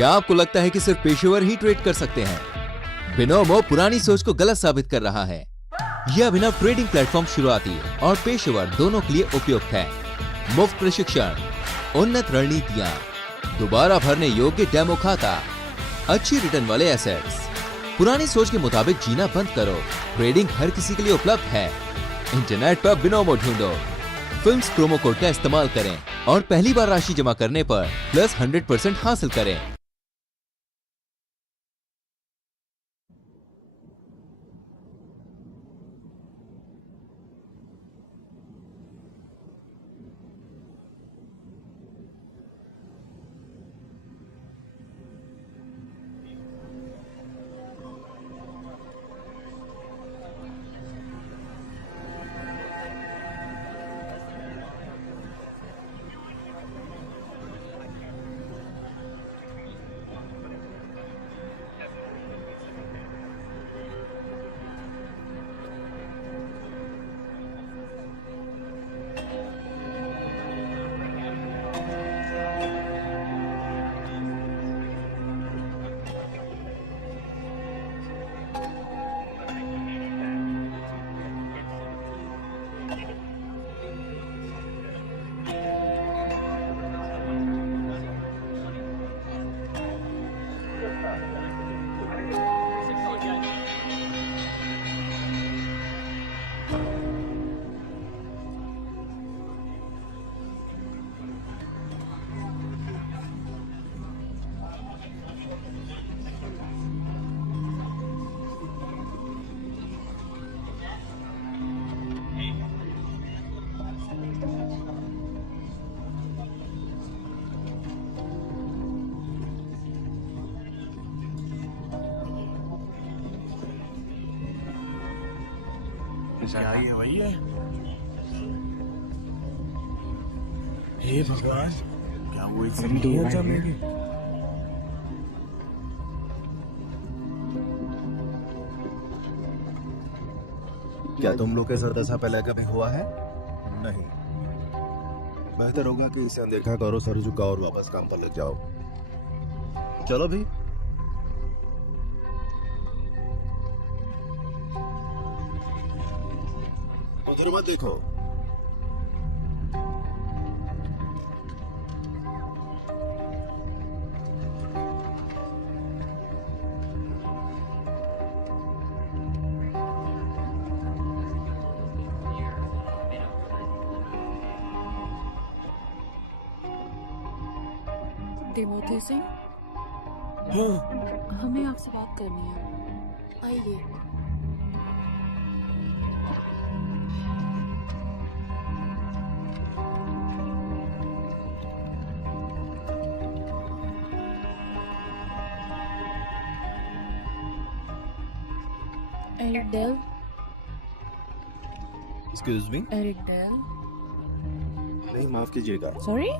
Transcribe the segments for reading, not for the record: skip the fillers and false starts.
क्या आपको लगता है कि सिर्फ पेशेवर ही ट्रेड कर सकते हैं? बिनोमो पुरानी सोच को गलत साबित कर रहा है। यह अभिनव ट्रेडिंग प्लेटफॉर्म शुरुआती और पेशेवर दोनों के लिए उपयुक्त है। मुफ्त प्रशिक्षण, उन्नत रणनीतियां, दोबारा भरने योग्य डेमो खाता, अच्छी रिटर्न वाले एसेट्स। पुरानी सोच के मुताबिक जीना बंद करो। ट्रेडिंग हर किसी के लिए उपलब्ध है। इंटरनेट पर बिनोमो ढूंढो, फिल्म्स प्रोमो कोड का इस्तेमाल करें और पहली बार राशि जमा करने पर प्लस 100% हासिल करें। क्या ये वही है? हे भगवान, क्या वो इतनी दूर जमेगी? क्या तुम लोग के साथ ऐसा पहले कभी हुआ है? नहीं। बेहतर होगा कि इसे अनदेखा करो, सर झुकाओ और वापस काम पर लग जाओ। चलो भी। उधर मत देखो। देवोती सिंह, हाँ, हमें आपसे बात करनी है। आइए। Eric Dale. Excuse me. Eric Dale. नहीं, माफ कीजिएगा, सॉरी।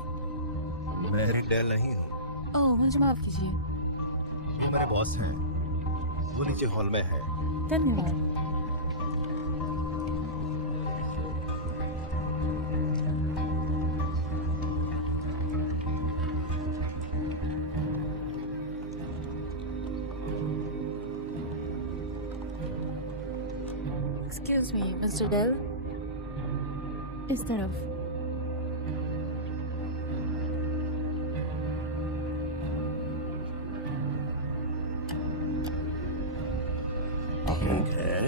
मैं एरिक डेल नहीं हूँ। ओह, मुझे माफ कीजिए। ये मेरे बॉस हैं, वो नीचे हॉल में है। धन्यवाद। Excuse me, Mr. Dell. इस तरफ। ठीक है।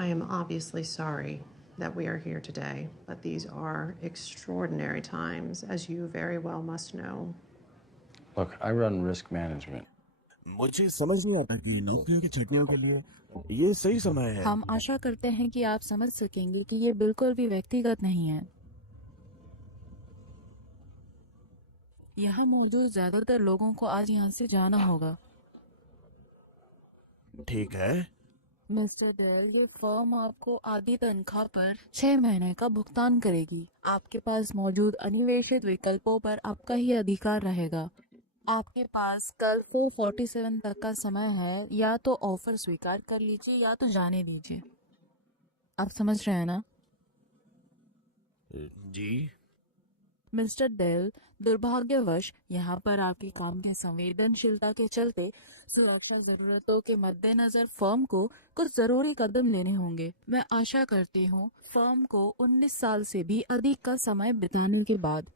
I am obviously sorry that we are here today, but these are extraordinary times, as you very well must know. Look, I run risk management. मुझे समझ नहीं आता कि नौकरियों की छुट्टियों के लिए ये सही समय है। हम आशा करते हैं कि आप समझ सकेंगे कि ये बिल्कुल भी व्यक्तिगत नहीं है। यहाँ मौजूद ज्यादातर लोगों को आज यहाँ से जाना होगा। ठीक है। मिस्टर डेल, ये फर्म आपको आधी तनख्वाह पर 6 महीने का भुगतान करेगी। आपके पास मौजूद अनिवेशित विकल्पों पर आपका ही अधिकार रहेगा। आपके पास कल 4:47 तक का समय है। या तो ऑफर स्वीकार कर लीजिए या तो जाने दीजिए। आप समझ रहे हैं ना? जी। मिस्टर डेल, दुर्भाग्यवश यहाँ पर आपके काम की संवेदनशीलता के चलते सुरक्षा जरूरतों के मद्देनजर फर्म को कुछ जरूरी कदम लेने होंगे। मैं आशा करती हूँ फर्म को 19 साल से भी अधिक का समय बिताने के बाद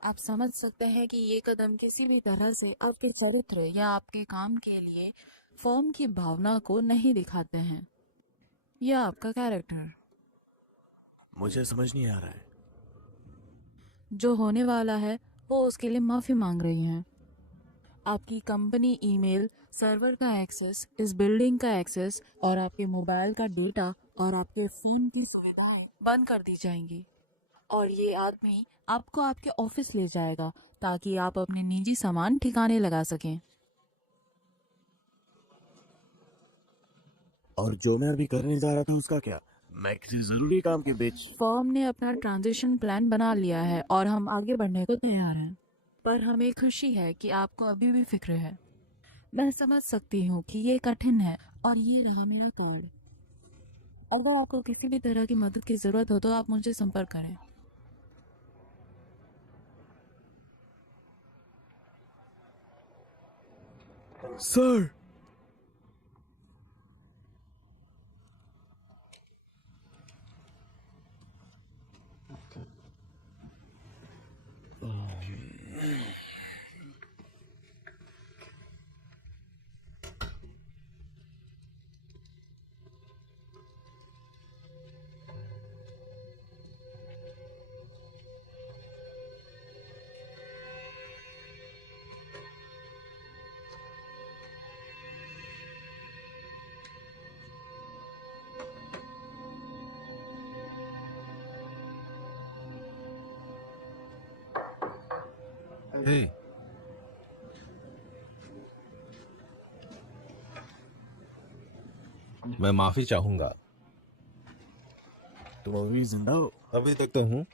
आप समझ सकते हैं कि ये कदम किसी भी तरह से आपके चरित्र या आपके काम के लिए फर्म की भावना को नहीं दिखाते हैं या आपका कैरेक्टर। मुझे समझ नहीं आ रहा है। जो होने वाला है वो उसके लिए माफी मांग रही हैं। आपकी कंपनी ईमेल सर्वर का एक्सेस, इस बिल्डिंग का एक्सेस और आपके मोबाइल का डेटा और आपके फोन की सुविधाएं बंद कर दी जाएंगी। और ये आदमी आपको आपके ऑफिस ले जाएगा ताकि आप अपने निजी सामान ठिकाने लगा सकें। और जो मैं अभी करने जा रहा था उसका क्या? मैं किसी जरूरी काम के बीच। फर्म ने अपना ट्रांजिशन प्लान बना लिया है और हम आगे बढ़ने को तैयार हैं। पर हमें खुशी है कि आपको अभी भी फिक्र है। मैं समझ सकती हूँ कि ये कठिन है और ये रहा मेरा कार्ड। अगर आपको किसी भी तरह की मदद की जरूरत हो तो आप मुझसे संपर्क करें। सर। हे, मैं माफी चाहूंगा। तुम अभी जिंदा हो? अभी तक तो हूँ।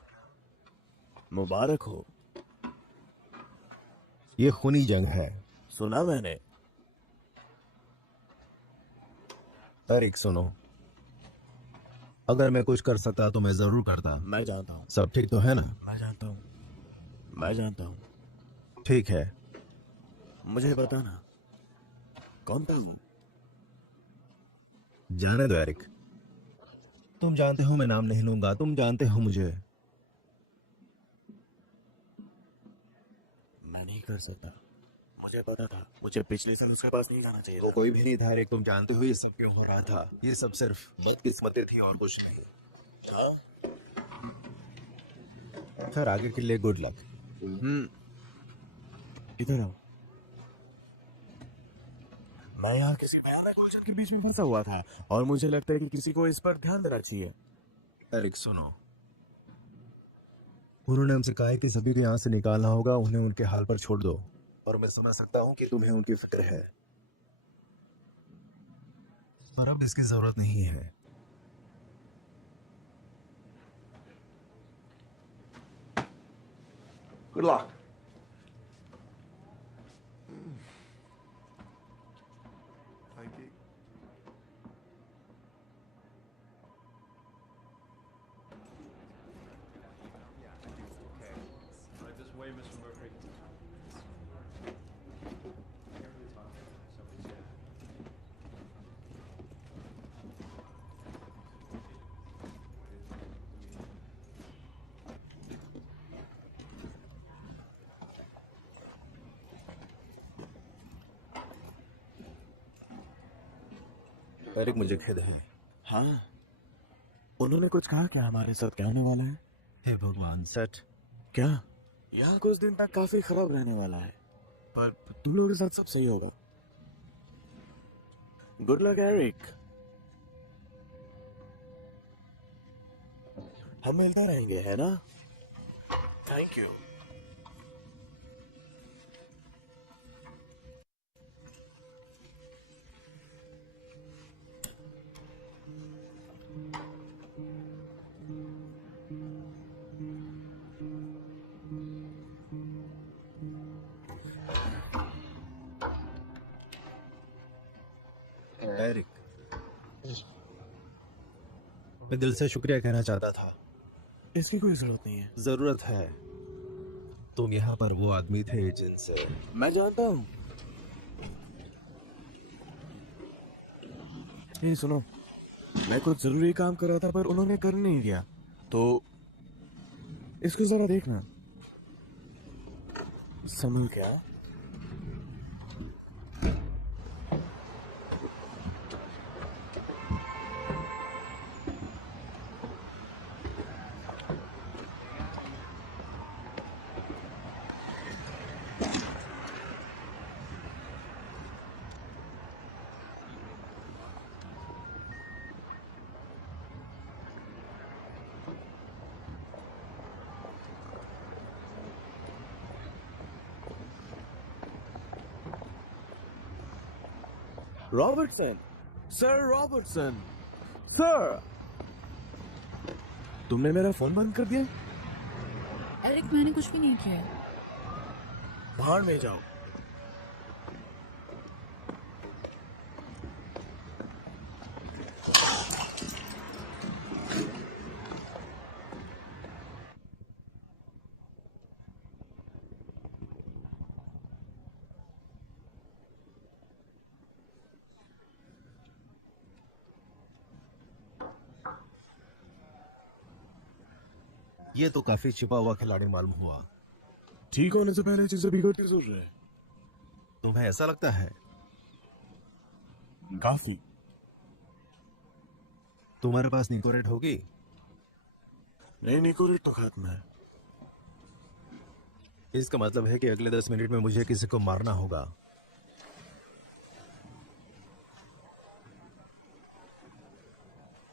मुबारक हो। ये खूनी जंग है। सुना मैंने। एरिक सुनो, अगर मैं कुछ कर सकता तो मैं जरूर करता। मैं जानता हूँ। सब ठीक तो है ना? मैं जानता हूँ। मैं जानता हूँ। ठीक है। मुझे बताना कौन था वो? जाने दो एरिक, तुम जानते हो मैं नाम नहीं लूंगा। तुम जानते हो मुझे। मैं नहीं कर सकता। मुझे पता था। मुझे पिछले साल उसके पास नहीं जाना चाहिए वो था। कोई भी नहीं था एरिक। तुम जानते हो ये सब क्यों हो रहा था? ये सब सिर्फ बदकिस्मती थी और कुछ नहीं। हाँ? फिर आगे के लिए गुड लक। इधर आओ। मैं यहाँ किसी भयानक उलझन के बीच में फंसा हुआ था और मुझे लगता है कि किसी को इस पर ध्यान देना चाहिए। एरिक सुनो, उन्होंने हमसे कहा है कि सभी को यहाँ से निकालना होगा। उन्हें उनके हाल पर छोड़ दो। और मैं समझ सकता हूँ कि तुम्हें उनकी फिक्र है, पर अब इसकी जरूरत नहीं है। Good luck. Thank you. Right this way, Mr. Murphy. Eric मुझे खेद है। हाँ, उन्होंने कुछ कहा क्या हमारे साथ क्या होने वाला है? हे भगवान, सेट क्या? यहाँ कुछ दिन तक काफी खराब रहने वाला है, पर तुम लोगों के साथ सब सही होगा। Good luck Eric. हम मिलते रहेंगे, है ना? Thank you. एरिक, मैं दिल से शुक्रिया कहना चाहता था। इसकी कोई जरूरत नहीं है। जरूरत है। तुम यहाँ पर वो आदमी थे जिनसे मैं जानता हूँ। ये सुनो, मैं कुछ जरूरी काम कर रहा था पर उन्होंने कर नहीं दिया, तो इसको जरा देखना। संभल क्या? Robertson, sir Robertson, sir. तुमने मेरा फोन बंद कर दिया? एरिक, मैंने कुछ भी नहीं किया। बाहर में जाओ। ये तो काफी छिपा हुआ खिलाड़ी मालूम हुआ। ठीक होने से पहले चीजें बिगड़ती जरूर है। तुम्हें ऐसा लगता है? काफी। तुम्हारे पास निकोरेट होगी? नहीं, निकोरेट तो खत्म है। इसका मतलब है कि अगले 10 मिनट में मुझे किसी को मारना होगा।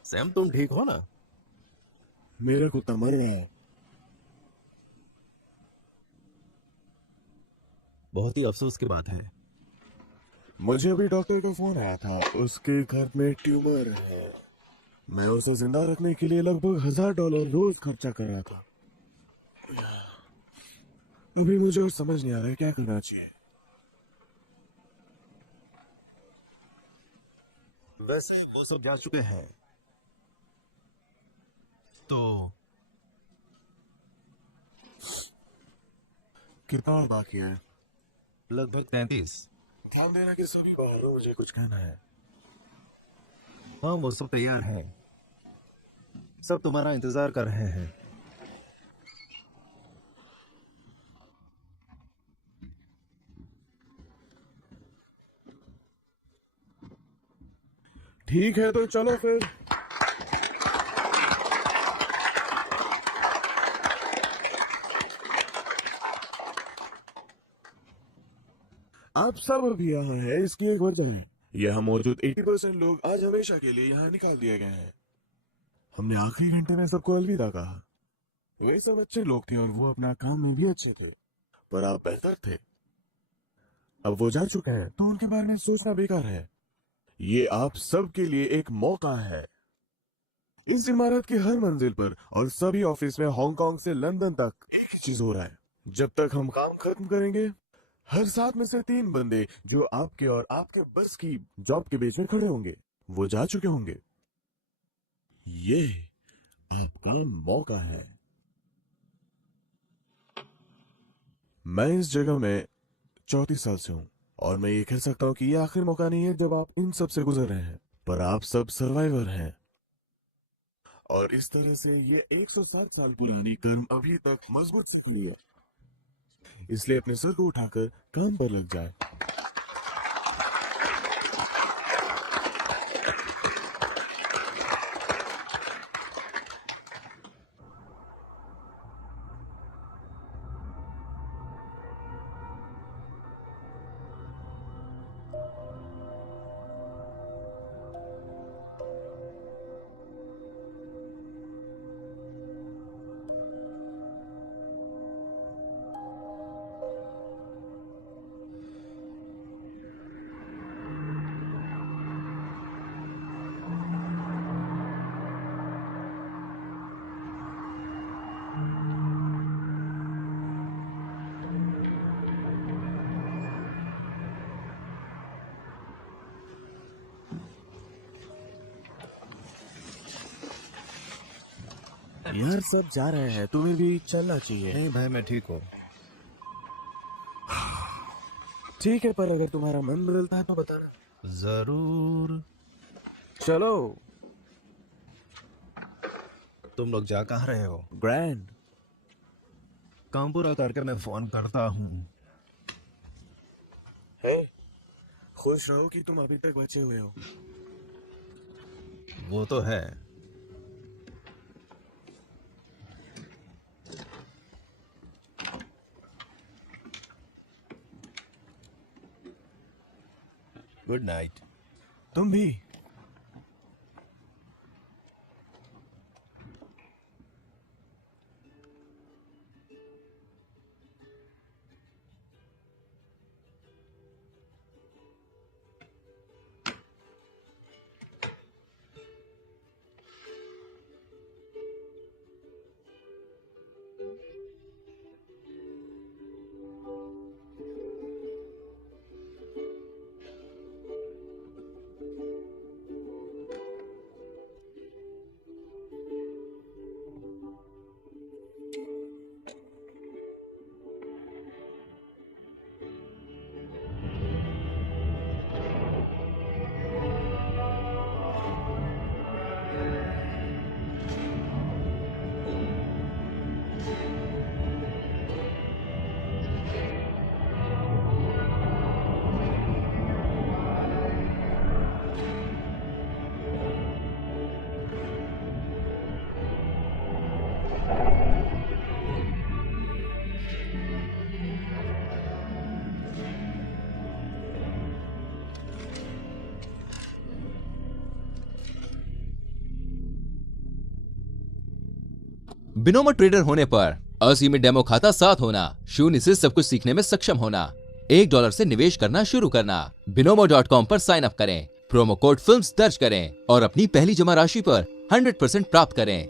सैम, तुम ठीक हो ना? मेरा कुत्ता मर रहा है। बहुत ही अफसोस की बात है। मुझे अभी डॉक्टर का फोन आया था, उसके घर में ट्यूमर है। मैं उसे जिंदा रखने के लिए लगभग $1000 रोज खर्चा कर रहा था। अभी मुझे कुछ समझ नहीं आ रहा है क्या करना चाहिए। वैसे वो सब जा चुके हैं, तो कितना और बाकी है? लगभग 33। ध्यान देना कि सभी बाहर हो, मुझे कुछ कहना है। हाँ, वो सब तैयार हैं। सब तुम्हारा इंतजार कर रहे हैं। ठीक है, तो चलो फिर। आप सब अभी यहाँ हैं, इसकी एक वजह है। यहाँ मौजूद 80% लोग आज हमेशा के लिए यहाँ निकाल दिए गए हैं। हमने आखिरी घंटे में सबको अलविदा कहा। वे सब अच्छे लोग थे और वो अपना काम में भी अच्छे थे, पर आप बेहतर थे। अब वो जा चुके हैं, तो उनके बारे में सोचना बेकार है। ये आप सब के लिए एक मौका है। इस इमारत की हर मंजिल पर और सभी ऑफिस में हांगकांग से लंदन तक एक चीज हो रहा है। जब तक हम काम खत्म करेंगे, हर 7 में से 3 बंदे जो आपके और आपके बस की जॉब के बीच में खड़े होंगे, वो जा चुके होंगे। ये आपका मौका है। मैं इस जगह में 34 साल से हूं और मैं ये कह सकता हूं कि ये आखिरी मौका नहीं है जब आप इन सब से गुजर रहे हैं, पर आप सब सर्वाइवर हैं। और इस तरह से ये 107 साल पुरानी कर्म अभी तक मजबूत से खड़ी है। इसलिए अपने सर को उठाकर काम पर लग जाए। यार सब जा रहे हैं, तुम्हें भी चलना चाहिए। नहीं भाई, मैं ठीक हूँ। ठीक है, पर अगर तुम्हारा मन बदलता है तो बताना। जरूर। चलो। तुम लोग जा कहाँ रहे हो? ग्रैंड। काम पूरा करके मैं फोन करता हूँ। है, खुश रहो कि तुम अभी तक बचे हुए हो। वो तो है। Good night. तुम भी। बिनोमो ट्रेडर होने पर असीमित डेमो खाता साथ होना, शून्य से सब कुछ सीखने में सक्षम होना, $1 से निवेश करना शुरू करना। Binomo.com पर साइन अप करें, प्रोमो कोड फिल्म्स दर्ज करें और अपनी पहली जमा राशि पर 100% प्राप्त करें।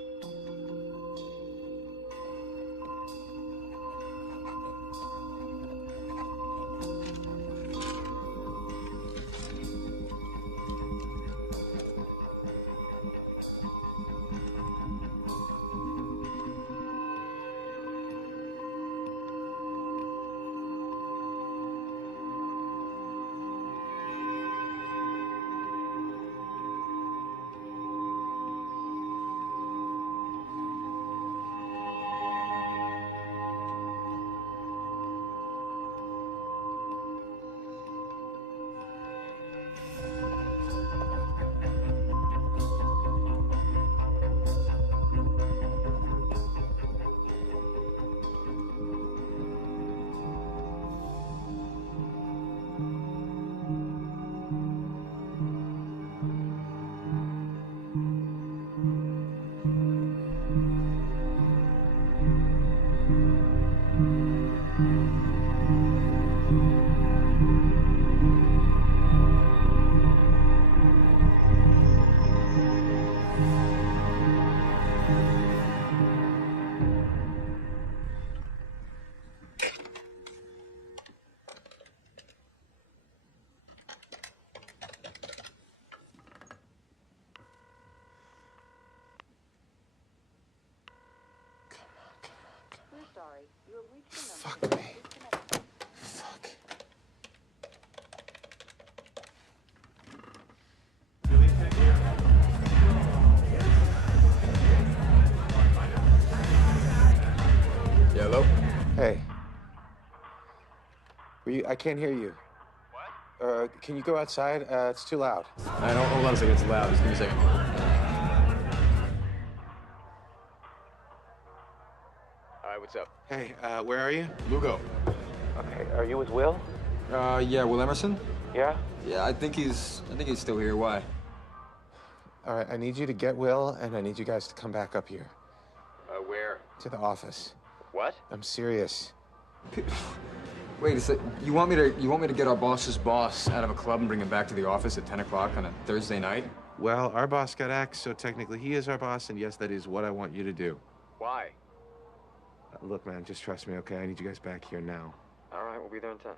Fuck me. Fuck. Hello? Hey. I can't hear you. What? Can you go outside? It's too loud. I don't hold on a second, it's loud. Just give me a second. Alright, what's up? Hey, where are you? Lugo. Okay, are you with Will? Yeah, Will Emerson? Yeah? Yeah, I think he's still here. Why? All right, I need you to get Will, and I need you guys to come back up here. Where? To the office. What? I'm serious. Wait a sec. You want me to get our boss's boss out of a club and bring him back to the office at 10 o'clock on a Thursday night? Well, our boss got axed, so technically he is our boss, and yes, that is what I want you to do. Why? Look, man, just trust me, okay? I need you guys back here now. All right, we'll be there in 10.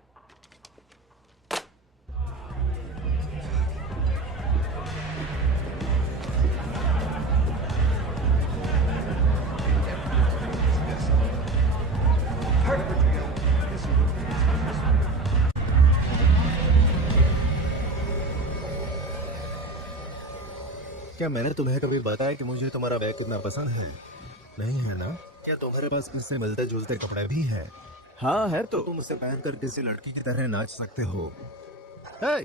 क्या मैंने तुम्हें कभी बताया कि मुझे तुम्हारा bag कितना पसंद है? नहीं है ना? क्या तुम्हारे पास इससे मिलते जुलते कपड़े भी हैं? हाँ है तो तुम उसे पहनकर किसी लड़की की तरह नाच सकते हो। हे!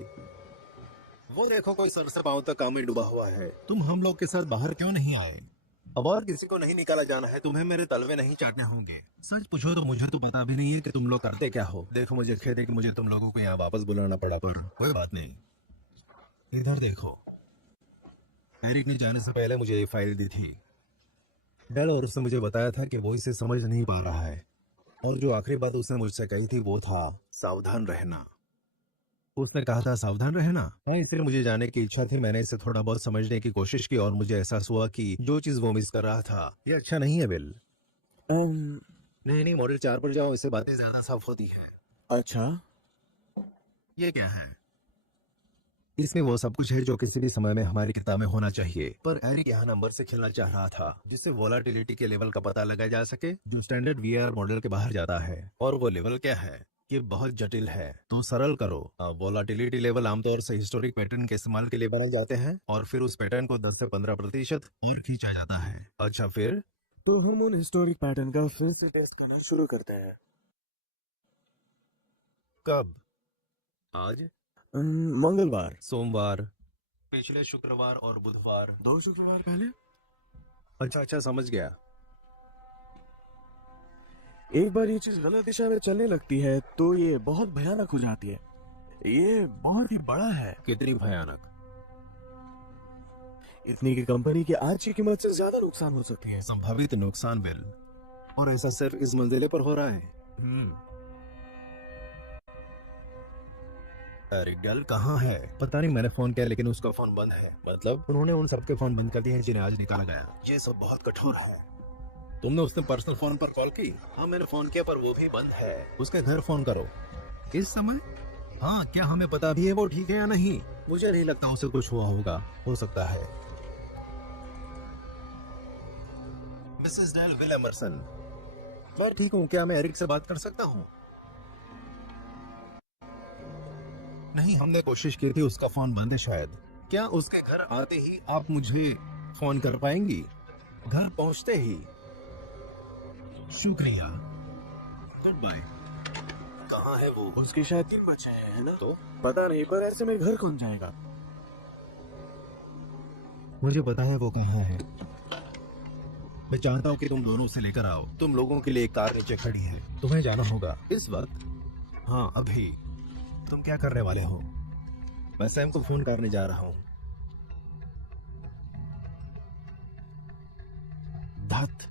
वो देखो, कोई सर से पांव तक काम में डूबा हुआ है। तुम हम लोग के साथ बाहर क्यों नहीं आए? अब और किसी को नहीं निकाला जाना है, तुम्हें मेरे तलवे नहीं चाटने होंगे। सच पूछो तो मुझे तो पता भी नहीं है कि तुम लोग करते क्या हो। देखो, मुझे खेद है कि मुझे तुम लोगों को यहाँ वापस बुलाना पड़ा, पर कोई बात नहीं। इधर देखो, एरिक ने जाने से पहले मुझे ये फाइल दी थी। डेल और उसने मुझे बताया था कि वो इसे समझ नहीं पा रहा है, और जो आखिरी बात उसने मुझसे कही थी वो था सावधान रहना। उसने कहा था सावधान रहना। इसलिए मुझे जाने की इच्छा थी। मैंने इसे थोड़ा बहुत समझने की कोशिश की और मुझे एहसास हुआ कि जो चीज वो मिस कर रहा था ये अच्छा नहीं है। बिल, नहीं, मॉडल 4 पर जाओ, इससे बातें ज्यादा साफ होती है। अच्छा, ये क्या है? इसमें वो सब कुछ है जो किसी भी समय में हमारी किताब में होना चाहिए, पर एरिक यहाँ नंबर से खेलना चाह रहा था जिससे वोलाटिलिटी के लेवल का पता लगाया जा सके जो स्टैंडर्ड वीआर मॉडल के बाहर जाता है। और वो लेवल क्या है? ये बहुत जटिल है, तो सरल करो। वोलाटिलिटी लेवल आमतौर से हिस्टोरिक पैटर्न के इस्तेमाल के लिए बनाए जाते हैं और फिर उस पैटर्न को 10 से 15% और खींचा जाता है। अच्छा, फिर तो हम उन हिस्टोरिक पैटर्न का फिर से टेस्ट करना शुरू करते हैं। कब? आज, मंगलवार, सोमवार, पिछले शुक्रवार और बुधवार। 2 शुक्रवार पहले। अच्छा, समझ गया। एक बार ये चीज गलत दिशा में चलने लगती है तो ये बहुत भयानक हो जाती है। ये बहुत ही बड़ा है। कितनी भयानक? इतनी की कंपनी की आज की कीमत से ज्यादा नुकसान हो सकती है। संभावित नुकसान, बिल, और ऐसा सिर्फ इस मंजिले पर हो रहा है। एरिक डेल कहाँ है? पता नहीं, मैंने फोन किया लेकिन उसका फोन बंद है। मतलब उन्होंने उन सबके फोन बंद कर दिए हैं जिन्हें आज निकाला गया। ये सब बहुत कठोर है। तुमने उसने पर्सनल फोन पर कॉल की? हाँ, मैंने फोन किया पर वो भी बंद है। उसके घर फोन करो इस समय। हाँ, क्या हमें पता भी है वो ठीक है या नहीं? मुझे नहीं लगता उसे कुछ हुआ होगा। हो सकता है। Mrs Dale, Will Emerson. मैं ठीक हूँ। क्या मैं एरिक से बात कर सकता हूँ? नहीं, हमने कोशिश की थी, उसका फोन बंद है शायद। क्या उसके घर आते ही आप मुझे फोन कर पाएंगी? घर पहुंचते ही। शुक्रिया, गुड बाय। कहाँ है वो? उसके शायद 3 बच्चे हैं, है ना? तो पता नहीं, पर ऐसे में घर कौन जाएगा? मुझे पता है वो कहाँ है। मैं चाहता हूँ कि तुम दोनों उसे लेकर आओ। तुम लोगों के लिए एक कार नीचे खड़ी है, तुम्हें जाना होगा इस वक्त। हाँ, अभी। तुम क्या करने वाले हो? मैं सैम को फोन करने जा रहा हूँ। धत।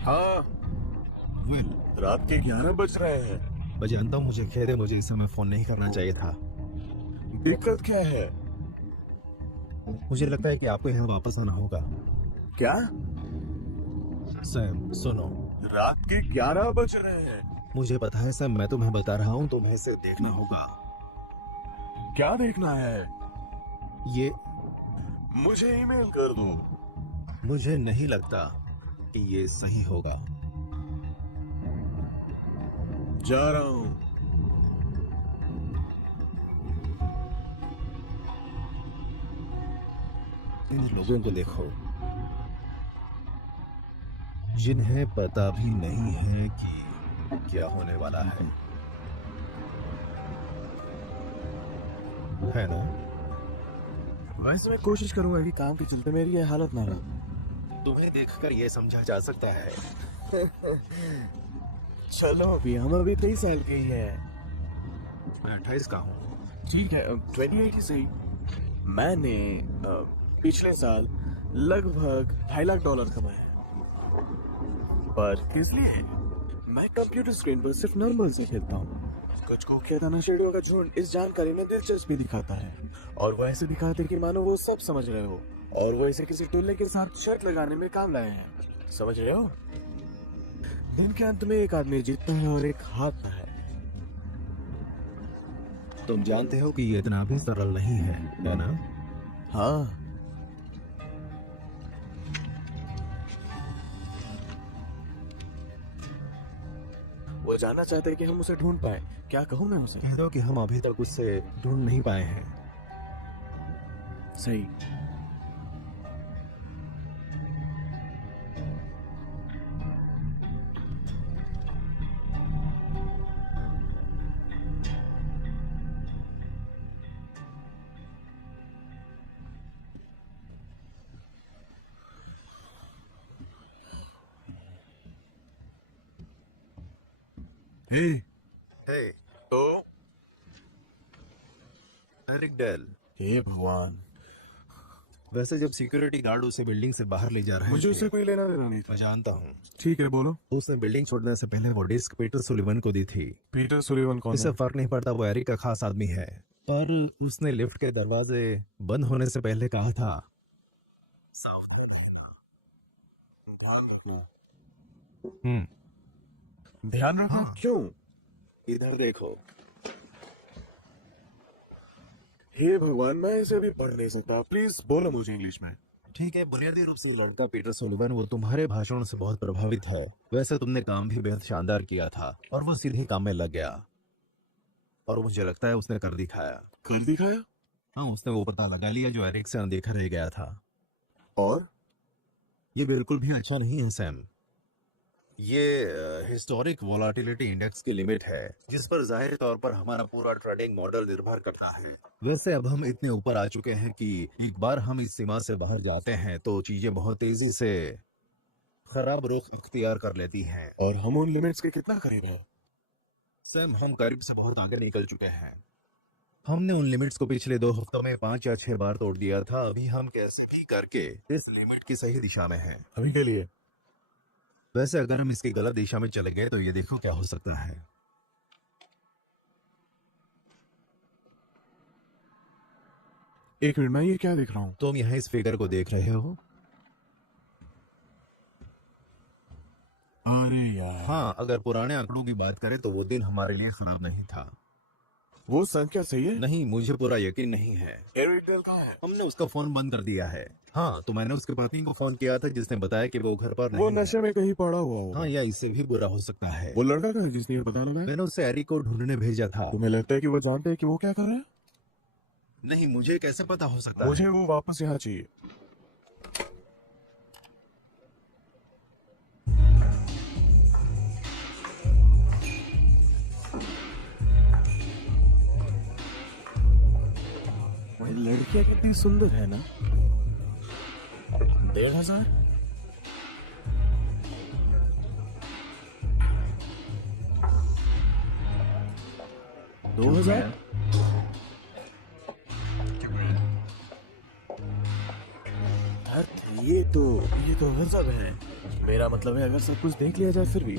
हाँ, विल, रात के 11 बज रहे हैं। मैं जानता हूँ, मुझे खेद है, मुझे इस समय फोन नहीं करना चाहिए था। दिक्कत क्या है? मुझे लगता है कि आपको यहाँ वापस आना होगा। क्या? सैम, सुनो, रात के 11 बज रहे हैं। मुझे पता है सैम, मैं तुम्हें बता रहा हूँ, तुम्हें इसे देखना होगा। क्या देखना है? ये मुझे ईमेल कर दो। मुझे नहीं लगता कि ये सही होगा। जा रहा हूँ। इन लोगों को देखो जिन्हें पता भी नहीं है कि क्या होने वाला है ना? वैसे मैं कोशिश करूंगा कि काम के चलते मेरी ये हालत ना हो। तुम्हें देखकर ये समझा जा सकता है। चलो, हम अभी 23 साल के ही है। मैं 28 का हूँ। ठीक है, 28 ही सही। मैंने पिछले साल लगभग $2.5 लाख कमाए। पर किस लिए? मैं कंप्यूटर स्क्रीन पर सिर्फ नॉर्मल से खेलता हूँ। कुछ कुख्यात नशेड़ियों का झुंड इस जानकारी में दिलचस्पी दिखाता है, और वो ऐसे दिखाते कि मानो वो सब समझ रहे हो, और वो इसे किसी टोले के साथ शर्त लगाने में काम लाए हैं। समझ रहे हो? दिन के अंत में एक आदमी जीतता है और एक हारता है। तुम जानते हो कि ये इतना भी सरल नहीं है ना? हाँ, वो जानना चाहते हैं कि हम उसे ढूंढ पाए। क्या कहूँ मैं उसे? कह दो कि हम अभी तक उससे ढूंढ नहीं पाए हैं। सही। हे, हे, तो एरिक डेल। हे भगवान, वैसे जब सिक्योरिटी गार्ड उसे बिल्डिंग से बाहर ले जा रहे मुझे थे, उससे कोई लेना देना नहीं था। मैं जानता हूँ, ठीक है, बोलो। उसने बिल्डिंग छोड़ने से पहले वो डिस्क पीटर सुलिवन को दी थी। पीटर सुलिवन कौन इससे है? फर्क नहीं पड़ता, वो एरिक का खास आदमी है। पर उसने लिफ्ट के दरवाजे बंद होने से पहले कहा था, साफ ध्यान रखना। हम्म, ध्यान रखना हाँ। क्यों? इधर देखो। हे भगवान, मैं इसे अभी पढ़ नहीं सकता। प्लीज बोलो मुझे इंग्लिश में। ठीक है। बुनियादी रूप से लड़का पीटर सुलिवन वो तुम्हारे भाषणों से बहुत प्रभावित है। वैसे तुमने काम भी बेहद शानदार किया था और वो सीधे काम में लग गया, और मुझे लगता है उसने कर दिखाया। कर दिखाया? हाँ, उसने वो पता लगा लिया जो एरिक से अनदेखा रह गया था। और ये बिल्कुल भी अच्छा नहीं है सैम। ये हिस्टोरिक वोलाटिलिटी इंडेक्स की लिमिट है, जिस पर जाहिर तौर पर हमारा पूरा ट्रेडिंग मॉडल निर्भर करता है। वैसे अब हम इतने ऊपर आ चुके हैं कि एक बार हम इस सीमा से बाहर जाते हैं तो चीजें बहुत तेजी से खराब रुख अख्तियार कर लेती हैं। और हम उन लिमिट्स के कितना करीब हैं? सैम, हम करीब से बहुत आगे निकल चुके हैं। हमने उन लिमिट्स को पिछले 2 हफ्तों में 5 या 6 बार तोड़ दिया था। अभी हम कैसे भी करके इस लिमिट की सही दिशा में हैं। अभी के लिए। वैसे अगर हम इसकी गलत दिशा में चले गए तो ये देखो क्या हो सकता है। एक मिनट, मैं ये क्या देख रहा हूँ? तुम यहाँ इस फिगर को देख रहे हो? अरे यार, हाँ, अगर पुराने आंकड़ों की बात करें तो वो दिन हमारे लिए खराब नहीं था। वो संख्या सही है? नहीं, मुझे पूरा यकीन नहीं है। एरिक डेल कहाँ है? हमने उसका फोन बंद कर दिया है। हाँ, तो मैंने उसके पत्नी को फोन किया था जिसने बताया कि वो घर पर वो नहीं है। नशे में कहीं पड़ा हुआ होगा। हाँ, या इससे भी बुरा हो सकता है। वो लड़का कहाँ है जिसने ये पता लगाया? मैंने उसे एरिक को ढूंढने भेजा था। तुम्हें लगता है कि वो जानते हैं कि वो क्या कर रहे हैं? नहीं, मुझे कैसे पता हो सकता है? मुझे वो वापस यहाँ चाहिए। लड़कियां कितनी सुंदर है ना। 1,500? दो हजार? ये तो गजब है। मेरा मतलब है अगर सब कुछ देख लिया जाए फिर भी।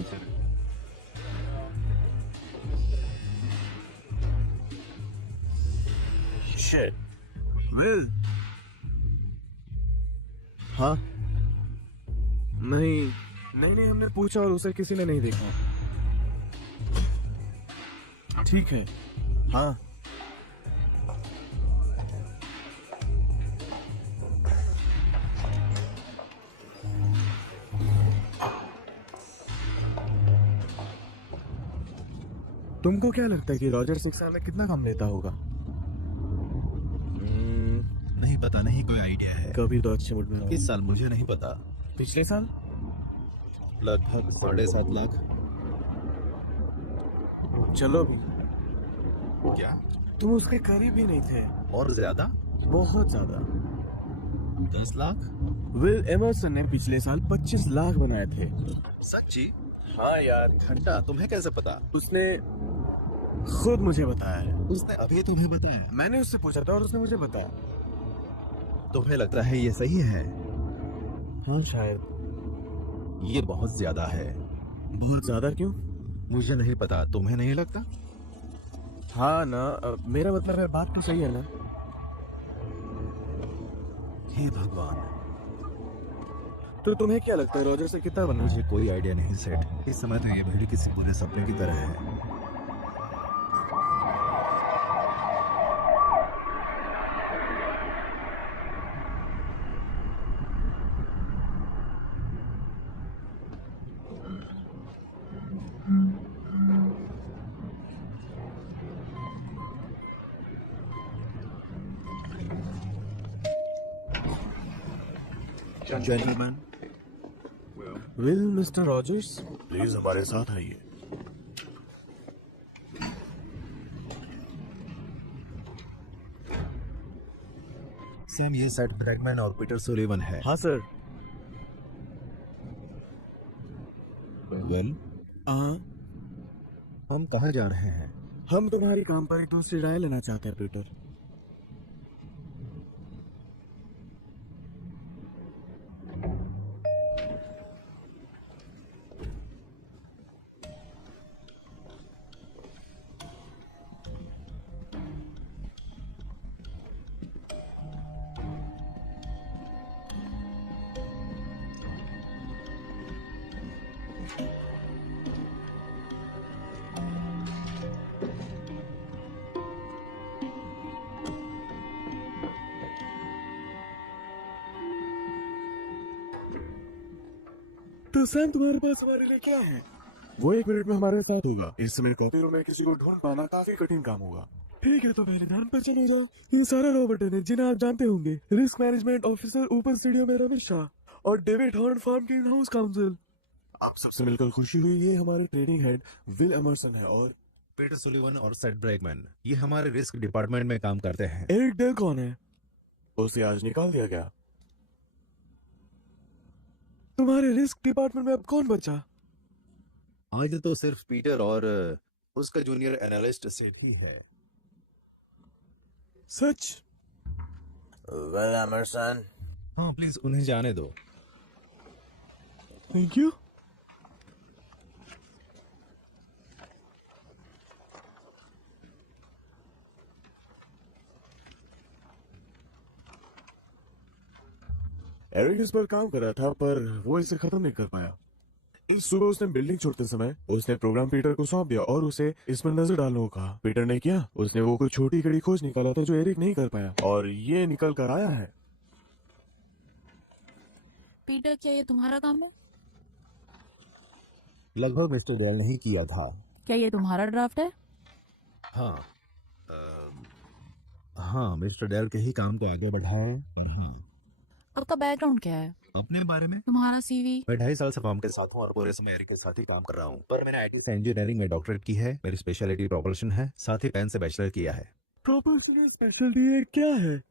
Shit. Will? हाँ? नहीं, हमने पूछा और उसे किसी ने नहीं देखा। ठीक है। हाँ। तुमको क्या लगता है कि रॉजर शिक्षा में कितना काम लेता होगा? नहीं पता, नहीं कोई आइडिया है। कभी तो अच्छे मूड में रहो। इस साल मुझे नहीं पता। पिछले साल लगभग 7.5 लाख। चलो, क्या? तुम उसके करीब भी नहीं थे। और ज्यादा? बहुत ज्यादा। 10 लाख? विल एमर्सन ने पिछले साल 25 लाख बनाए थे। सच्ची? हाँ यार, घंटा, तुम्हें कैसे पता? उसने खुद मुझे बताया है। उसने अभी तुम्हें बताया? मैंने उससे पूछा था और उसने मुझे बताया। तुम्हें लगता है ये सही है? हाँ शायद। ये बहुत ज्यादा है। बहुत ज्यादा क्यों? मुझे नहीं पता, तुम्हें नहीं लगता? हाँ ना, मेरा मतलब है बात तो सही है ना। हे भगवान, तो तुम्हें क्या लगता है रॉजर से कितना बनना? मुझे कोई आइडिया नहीं सेठ। इस समय तो ये भीड़ किसी बुरे सपने की तरह है। Gentlemen, will mister Rogers please हमारे साथ आइए। सैम ये सेट ब्रैडमैन और पीटर सुलिवन है। हाँ सर। वेल, हाँ, हम कहाँ जा रहे हैं? हम तुम्हारी काम पर एक दूसरी राय लेना चाहते हैं पीटर। तो सैम तुम्हारे पास हमारे लिए क्या है? वो 1 मिनट में हमारे साथ होगा। इस समय कॉपी रूम में किसी को ढूंढ पाना काफी कठिन काम होगा। ठीक है, तो मेरे ध्यान पर चले जाओ। ये सारा रॉबर्टन है जिन्हें आप जानते होंगे। रिस्क मैनेजमेंट ऑफिसर ऊपर स्टूडियो में रमेश शाह और डेविड हॉर्न फार्म की इन हाउस काउंसिल। आप सबसे मिलकर खुशी हुई। ये हमारे ट्रेडिंग हेड विल एमरसन है और पीटर सुलिवन और सेट ब्रैडमैन ये हमारे रिस्क डिपार्टमेंट में काम करते हैं। एरिक डेल कौन है? उसे आज निकाल दिया गया। तुम्हारे रिस्क डिपार्टमेंट में अब कौन बचा? आज तो सिर्फ पीटर और उसका जूनियर एनालिस्ट सेट ही है। सच? वेल एमरसन, हाँ प्लीज उन्हें जाने दो। Thank you. एरिक इस पर काम कर रहा था पर वो इसे खत्म नहीं कर पाया। सुबह उसने बिल्डिंग छोड़ते समय उसने प्रोग्राम पीटर को सौंप दिया और उसे इस पर नजर डालने को कहा। पीटर ने किया। उसने वो कोई छोटी कड़ी खोज निकाला था जो एरिक नहीं कर पाया और ये निकल कर आया है। पीटर, क्या ये तुम्हारा काम है? लगभग मिस्टर डेल ने ही किया था। क्या ये तुम्हारा ड्राफ्ट है? हाँ, हाँ मिस्टर डेल के ही काम को आगे बढ़ाएं। और हाँ, आपका बैकग्राउंड क्या है? अपने बारे में तुम्हारा सीवी? मैं 2.5 साल से फॉर्म के साथ हूँ और पूरे समय एरिक के साथ ही काम कर रहा हूँ। पर मैंने आईटी से इंजीनियरिंग में डॉक्टरेट की है। मेरी स्पेशलिटी प्रोपल्शन है, साथ ही पेन से बैचलर किया है। प्रोपल्शन स्पेशलिटी क्या है?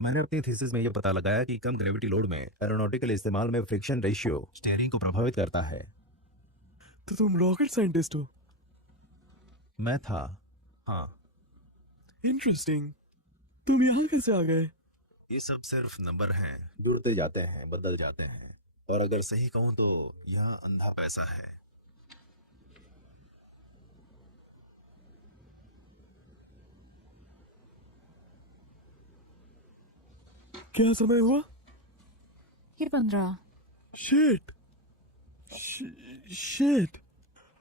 मैंने अपनी थीसिस में ये पता लगाया कि कम ग्रेविटी लोड में एरोनॉटिकल इस्तेमाल में फ्रिक्शन रेशियो स्टीयरिंग को प्रभावित करता है। तो तुम रॉकेट साइंटिस्ट हो? मैं था, हाँ। इंटरेस्टिंग। तुम यहाँ कैसे आ गए? ये सब सिर्फ नंबर हैं, जुड़ते जाते हैं, बदल जाते हैं। और अगर सही कहूं तो यहाँ अंधा पैसा है। क्या समय हुआ? ये 15। Shit, shit.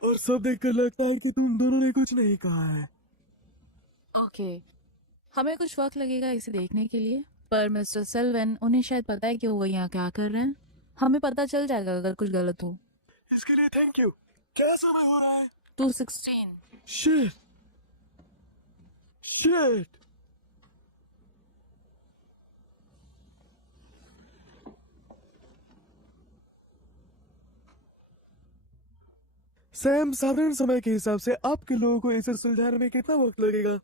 और सब देखकर लगता है कि तुम दोनों ने कुछ नहीं कहा है। ओके, हमें कुछ वक्त लगेगा इसे देखने के लिए, पर मिस्टर सेल्वन उन्हें शायद पता है कि वो यहाँ क्या कर रहे हैं। हमें पता चल जाएगा अगर कुछ गलत हो। इसके लिए थैंक यू। क्या समय हो रहा है? 2:16। Shit, shit. सैम, साधारण समय के हिसाब से आपके लोगों को इसे सुलझाने में कितना वक्त लगेगा?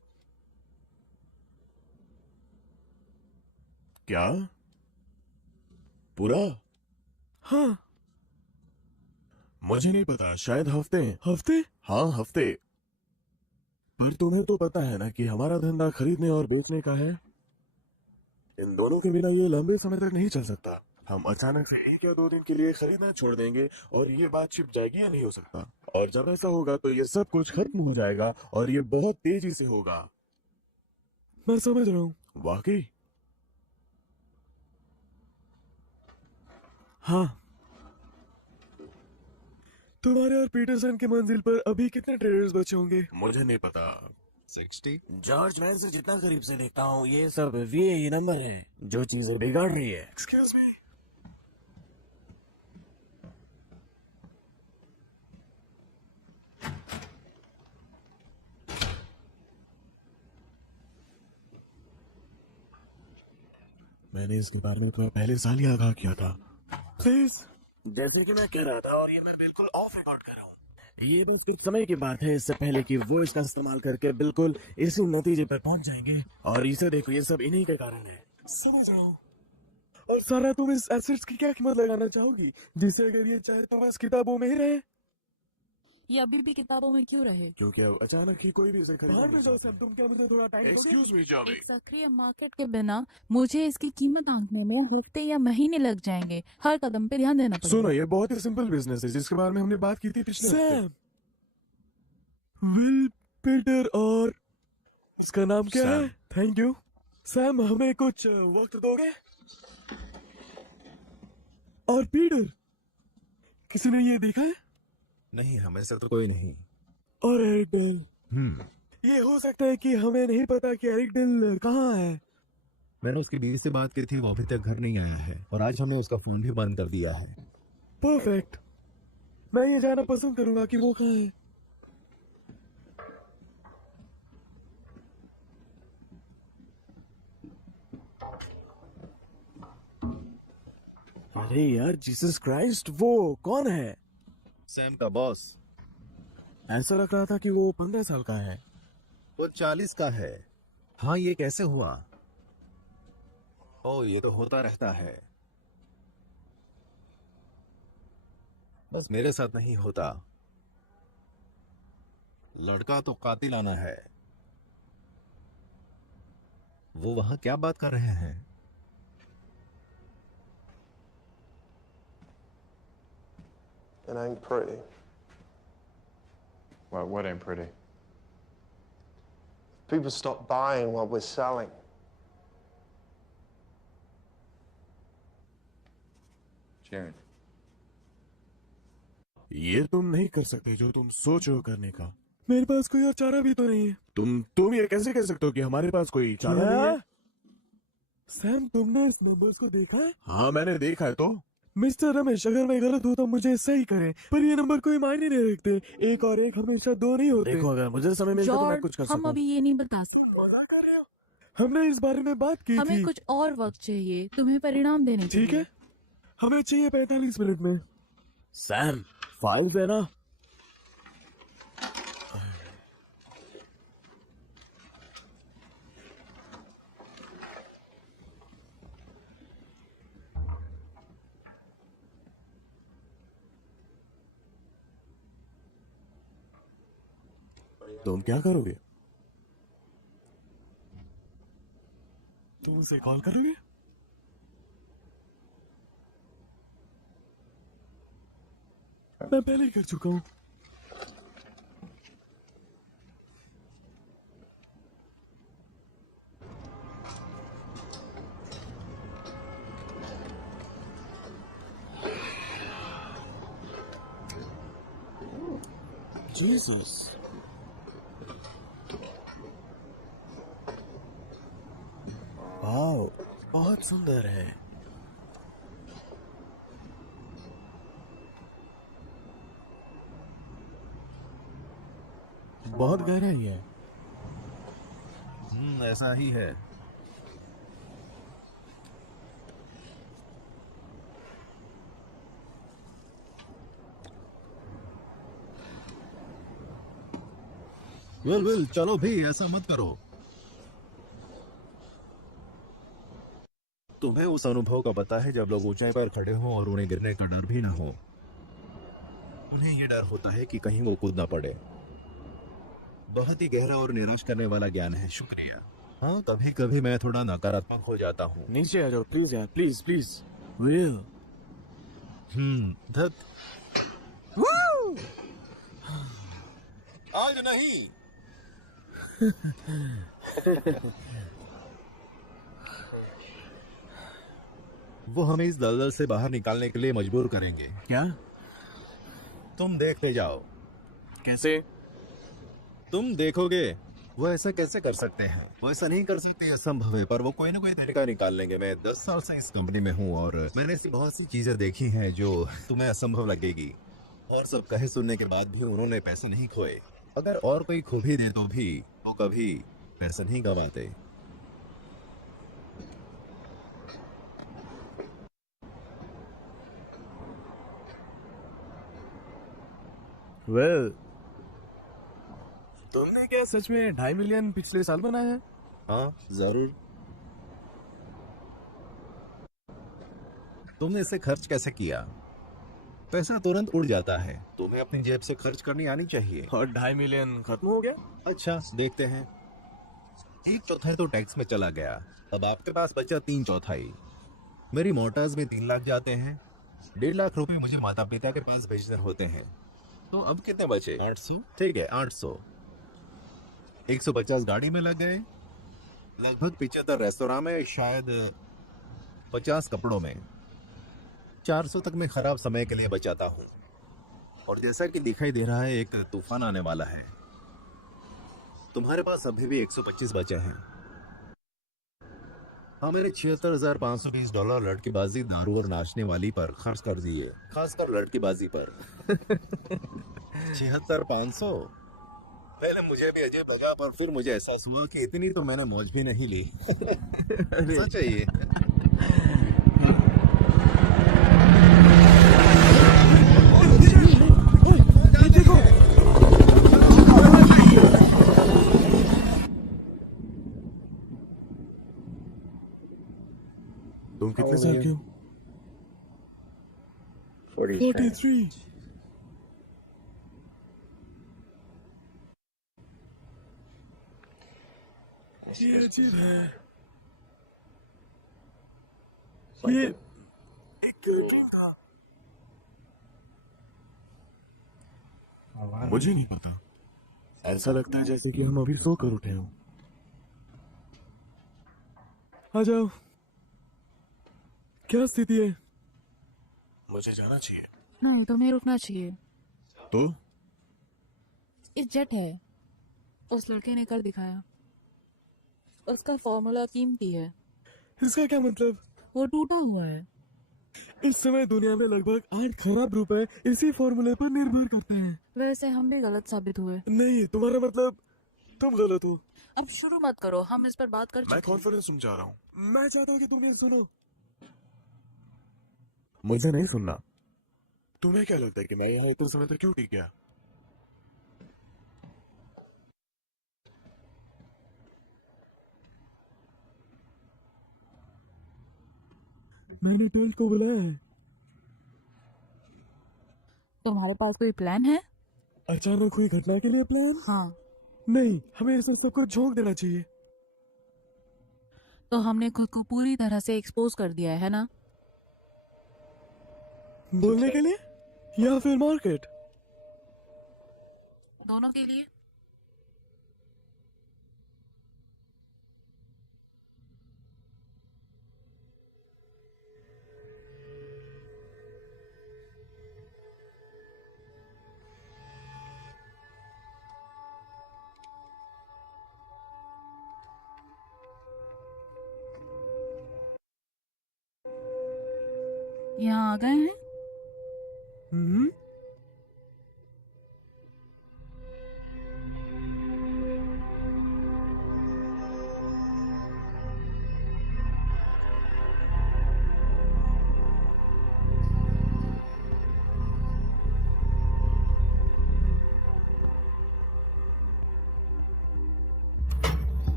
क्या? पूरा? हाँ। मुझे नहीं पता, शायद हफ्ते। हफ्ते? हाँ, हफ्ते। पर तुम्हें तो पता है ना कि हमारा धंधा खरीदने और बेचने का है। इन दोनों के बिना ये लंबे समय तक नहीं चल सकता। हम अचानक से 1 या 2 दिन के लिए खरीदना छोड़ देंगे और ये बात छिप जाएगी या नहीं हो सकता। और जब ऐसा होगा तो ये सब कुछ खत्म हो जाएगा और ये बहुत तेजी से होगा। मैं समझ रहा हूँ। वाकई? हाँ। तुम्हारे और पीटरसन की मंजिल पर अभी कितने ट्रेडर्स बचे होंगे? मुझे नहीं पता। 60? जॉर्ज मैन से जितना करीब से देखता हूँ ये सब वीआई नंबर है जो चीजें बिगाड़ रही है। Excuse me. मैंने इसके बारे में तुम्हें पहले साल ही आगाह किया था। प्लीज। जैसे कि मैं कह रहा था, और ये मैं बिल्कुल ऑफ रिकॉर्ड कर रहा हूँ, ये बस कुछ समय की बात है इससे पहले कि वो इसका इस्तेमाल करके बिल्कुल इसी नतीजे पर पहुंच जाएंगे। और इसे देखो, ये सब इन्हीं के कारण है, समझ रहा हूँ। और सारा, तुम इस एसेट्स की क्या कीमत लगाना चाहोगी, जिससे अगर ये चाहे तो बस किताबों में ही रहे? ये अभी भी किताबों में क्यों रहे? क्योंकि अब अचानक ही कोई भी इसे खरीद नहीं सकता। तुम क्या मुझे थोड़ा टाइम दोगे? Excuse me जॉबी। एक सक्रिय मार्केट के बिना मुझे इसकी कीमत आंकने में हफ्ते या महीने लग जाएंगे। हर कदम पे ध्यान देना सुनो, पड़ेगा। ये बहुत ही सिंपल बिजनेस है जिसके बारे में हमने बात की थी पिछले हफ्ते। विल, पीटर और इसका नाम क्या है? Thank you Sam. हमें कुछ वक्त दोगे? और पीटर, किसी ने ये देखा है? नहीं, हमें से तो कोई नहीं। और एरिक डेल? ये हो सकता है कि हमें नहीं पता कि एरिक डेल कहाँ है। मैंने उसकी बीवी से बात की थी, वो अभी तक घर नहीं आया है और आज हमने उसका फोन भी बंद कर दिया है। परफेक्ट। मैं ये जानना पसंद करूंगा कि वो कहाँ है। अरे यार, जीसस क्राइस्ट, वो कौन है? सैम का बॉस। ऐसा लग रहा था कि वो 15 साल का है। वो 40 का है। हाँ, ये कैसे हुआ? ओ, ये तो होता रहता है, बस मेरे साथ नहीं होता। लड़का तो कातिलाना है। वो वहां क्या बात कर रहे हैं? It ain't pretty. What ain't pretty? People stop buying what we're selling. Sharon. ये तुम नहीं कर सकते जो तुम सोच रहे हो करने का। मेरे पास कोई और चारा भी तो नहीं है। तुम ये कैसे कह सकते हो कि हमारे पास कोई चारा नहीं है? सैम, तुमने इस नंबर्स को देखा है? हाँ, मैंने देखा है। तो मिस्टर रमेश, अगर मैं गलत हूँ तो मुझे सही करें, पर ये नंबर कोई मायने नहीं रखते। एक और एक हमेशा दो नहीं होते। देखो, अगर मुझे समय मिलता तो मैं कुछ कर हम सकूं। अभी ये नहीं बता सकते। हमने इस बारे में बात की हमें थी। कुछ और वक्त चाहिए तुम्हें परिणाम देने के ठीक लिए। है, हमें चाहिए 45 मिनट में। सैम, फाइल है ना? तुम क्या करोगे? तुम उसे कॉल करोगे? मैं पहले ही कर चुका हूं। जीसस, वाओ, बहुत सुंदर है। बहुत गहराई है। ऐसा ही है। विल, चलो भी, ऐसा मत करो। तुम्हें उस अनुभव का पता है जब लोग ऊंचाई पर खड़े हों और उन्हें गिरने का डर भी ना हो। उन्हें ये डर होता है कि कहीं वो कूद ना पड़े। बहुत ही गहरा और निराश करने वाला ज्ञान है। शुक्रिया। हाँ, कभी कभी मैं थोड़ा नकारात्मक हो जाता हूँ। नीचे आ जाओ प्लीज यार, प्लीज प्लीज। विल, धत। आज नहीं। वो हमें इस दलदल से बाहर निकालने के लिए मजबूर करेंगे। क्या? तुम देखते जाओ। कैसे? तुम देखोगे। वो ऐसा कैसे कर सकते हैं? वो ऐसा नहीं कर सकते, असंभव है, पर वो कोई ना कोई तरीका निकाल लेंगे। मैं 10 साल से इस कंपनी में हूँ और मैंने ऐसी बहुत सी चीजें देखी हैं जो तुम्हें असंभव लगेगी। और सब कहे सुनने के बाद भी उन्होंने पैसे नहीं खोए। अगर और कोई खो भी दे तो भी वो कभी पैसे नहीं गंवाते। वेल, तुमने क्या सच में 2.5 मिलियन पिछले साल बनाया है? हाँ, जरूर। तुमने इसे खर्च कैसे किया? पैसा तुरंत उड़ जाता है, तुम्हें अपनी जेब से खर्च करनी आनी चाहिए। और 2.5 मिलियन खत्म हो गया? अच्छा, देखते हैं। 1/4 तो टैक्स में चला गया, अब आपके पास बचा 3/4। मेरी मोटर्स में 3 लाख जाते हैं, 1.5 लाख रुपए मुझे माता पिता के पास भेजने होते हैं। तो अब कितने बचे? 800। ठीक है, 800। 150 गाड़ी में लग गए, लगभग 75 रेस्तोरां में, शायद 50 कपड़ों में। 400 तक मैं खराब समय के लिए बचाता हूँ। और जैसा कि दिखाई दे रहा है, एक तूफान आने वाला है। तुम्हारे पास अभी भी 125 बचे हैं। हाँ, मेरे $76,520 लड़कीबाजी, दारू और नाचने वाली पर खर्च कर दिए, खासकर लड़कीबाजी पर। 76,500। पहले मुझे भी अजय लगा, पर फिर मुझे एहसास हुआ कि इतनी तो मैंने मौज भी नहीं ली। सच है ये। तुम कितने साल के हो? 43। ये अजीब है। ये एक ड्रीम था। मुझे नहीं पता, ऐसा लगता है जैसे कि हम अभी सोकर उठे हों। आ जाओ। क्या स्थिति है? मुझे जाना चाहिए। नहीं, तुम्हें रुकना चाहिए। तो इज्जत है। उस लड़के ने कर दिखाया। उसका फॉर्मूला कीमती है, इसका क्या मतलब? वो टूटा हुआ है। इस समय दुनिया में लगभग 8 खरब रुपए इसी फॉर्मूले पर निर्भर करते हैं। वैसे हम भी गलत साबित हुए। नहीं, तुम्हारा मतलब तुम गलत हो। अब शुरू मत करो, हम इस पर बात कर मैं चुके हैं। कॉन्फ्रेंस सुन जा रहा हूँ। मैं चाहता हूँ कि तुम ये सुनो। मुझे नहीं सुनना। तुम्हें क्या लगता है कि मैं यहाँ इतने समय तक क्यों टिक गया? मैंने टर्ल को बुलाया है। तुम्हारे पास कोई प्लान है? अचानक हुई घटना के लिए प्लान? हाँ। नहीं, हमें इस सबको झोंक देना चाहिए। तो हमने खुद को पूरी तरह से एक्सपोज कर दिया है ना? बोलने के लिए या फिर मार्केट? दोनों के लिए। यहाँ आ गए हैं। हम्म।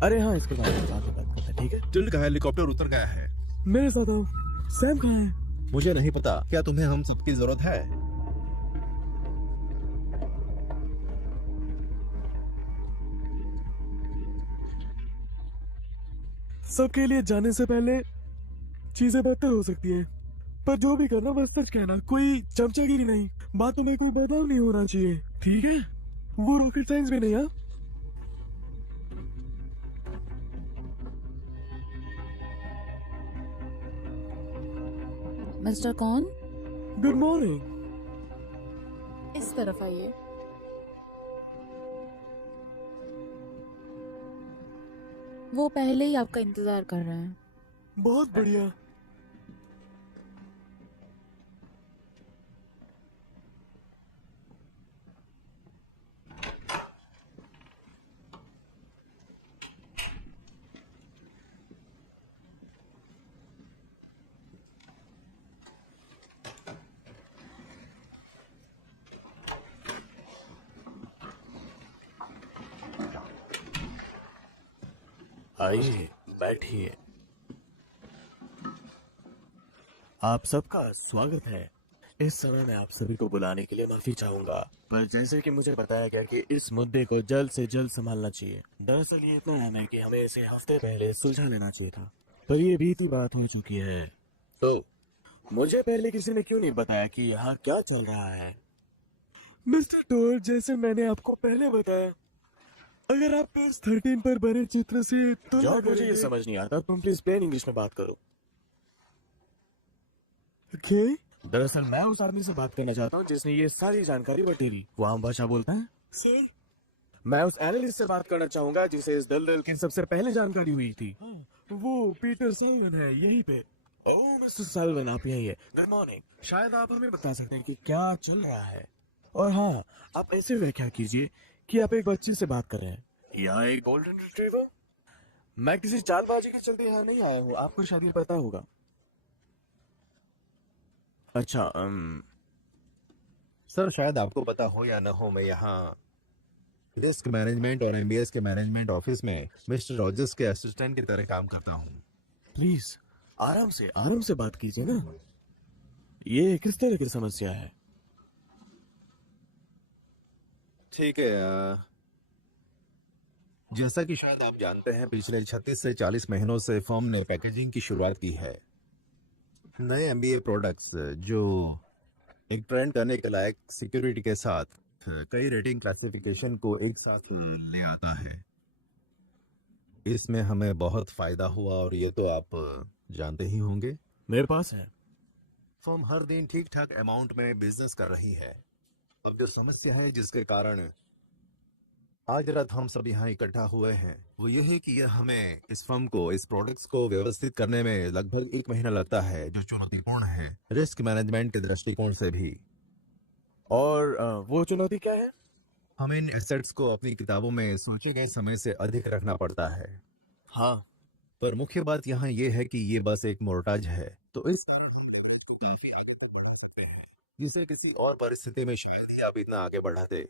अरे हाँ, इसके बारे में बात करते हैं, ठीक है? टिल्ड का हेलीकॉप्टर उतर गया है। मेरे साथ आओ। सैम कहाँ है? मुझे नहीं पता। क्या तुम्हें हम सबकी जरूरत है? सबके लिए जाने से पहले चीजें बेहतर हो सकती हैं, पर जो भी करना बस सच कहना, कोई चमचागिरी नहीं। बातों में कोई बदलाव नहीं होना चाहिए, ठीक है? वो रॉकेट साइंस भी नहीं। हाँ, मिस्टर कौन? Good morning. इस तरफ आइए। वो पहले ही आपका इंतजार कर रहे हैं। बहुत बढ़िया। आइए, बैठिए। आप सबका स्वागत है। इस समय मैं आप सभी को बुलाने के लिए माफी चाहूंगा, पर जैसे कि मुझे बताया गया कि इस मुद्दे को जल्द से जल्द संभालना चाहिए। दरअसल ये इतना अहम है कि हमें इसे हफ्ते पहले सुलझा लेना चाहिए था, पर ये बीती बात हो चुकी है। तो मुझे पहले किसी ने क्यों नहीं बताया कि यहाँ क्या चल रहा है? मिस्टर टोर, जैसे मैंने आपको पहले बताया, अगर आप पेज 13 पर बने चित्र से तो मुझे ये समझ नहीं आता, तुम प्लीज प्लेन इंग्लिश में बात करो। ओके? दरअसल मैं उस आदमी से बात करना चाहता हूँ जिसने ये सारी जानकारी बटेरी। वो आम भाषा बोलता है। सर, मैं उस एनालिस्ट से बात करना चाहूंगा जिसे इस दलदल की सबसे पहले जानकारी हुई थी। वो पीटर साल्वन है, यहीं पे। ओह मिस्टर साल्वन, आप यहीं है। Good morning. शायद आप हमें बता सकते हैं कि क्या चल रहा है। और हाँ, आप ऐसे व्याख्या कीजिए कि आप एक बच्चे से बात कर रहे हैं या एक गोल्डन रिट्रीवर। मैं किसी चालबाजी के चलते यहाँ नहीं आया हूँ, आपको शायद ये पता होगा। अच्छा, सर, शायद आपको पता हो या न हो, मैं यहाँ रिस्क मैनेजमेंट और एमबीएस के मैनेजमेंट ऑफिस में मिस्टर रॉजर्स के असिस्टेंट की तरह काम करता हूँ। प्लीज आराम से बात कीजिए ना। ये किस तरह की समस्या है? ठीक है, जैसा कि शायद आप जानते हैं, पिछले 36 से 40 महीनों से फर्म ने पैकेजिंग की शुरुआत की है। नए एमबीए प्रोडक्ट्स जो एक ट्रेंड करने के लायक सिक्योरिटी के साथ कई रेटिंग क्लासिफिकेशन को एक साथ ले आता है। इसमें हमें बहुत फायदा हुआ और ये तो आप जानते ही होंगे। मेरे पास है। फर्म हर दिन ठीक ठाक अमाउंट में बिजनेस कर रही है। अब जो समस्या है जिसके कारण आज रात हम सब यहाँ इकट्ठा हुए हैं, वो ये है कि यह हमें इस फर्म को, इस प्रोडक्ट्स को व्यवस्थित करने में लगभग 1 महीना लगता है, जो चुनौतीपूर्ण है रिस्क मैनेजमेंट के दृष्टिकोण से भी। और वो चुनौती क्या है? हमें इन एसेट्स को अपनी किताबों में सोचे गए समय से अधिक रखना पड़ता है। हाँ, पर मुख्य बात यहाँ ये है कि ये बस एक मोर्टाज है, तो इस तरह हम leverage को काफी आगे तक बढ़ा सकते हैं, जिसे किसी और परिस्थिति में शायद ही आप इतना आगे बढ़ाते।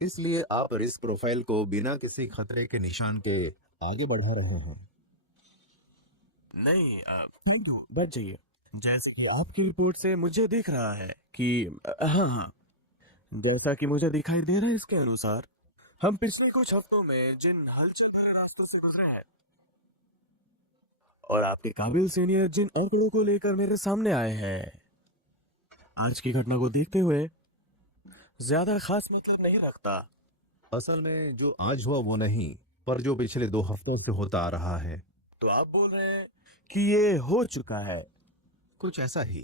इसलिए आप रिस्क प्रोफाइल को बिना किसी खतरे के निशान के आगे बढ़ा रहे हैं। नहीं, बैठ जाइए। जैसे कि आपकी रिपोर्ट से मुझे दिख रहा है कि हाँ, जैसा कि मुझे दिखाई दे रहा है, इसके अनुसार हम पिछले कुछ हफ्तों में जिन हलचल भरे रास्तों से गुजरे हैं और आपके काबिल सीनियर जिन आंकड़ों को लेकर मेरे सामने आए हैं, आज की घटना को देखते हुए ज्यादा खास मतलब नहीं रखता। असल में जो आज हुआ वो नहीं, पर जो पिछले 2 हफ्तों से होता आ रहा है। तो आप बोल रहे हैं कि ये हो चुका है? कुछ ऐसा ही।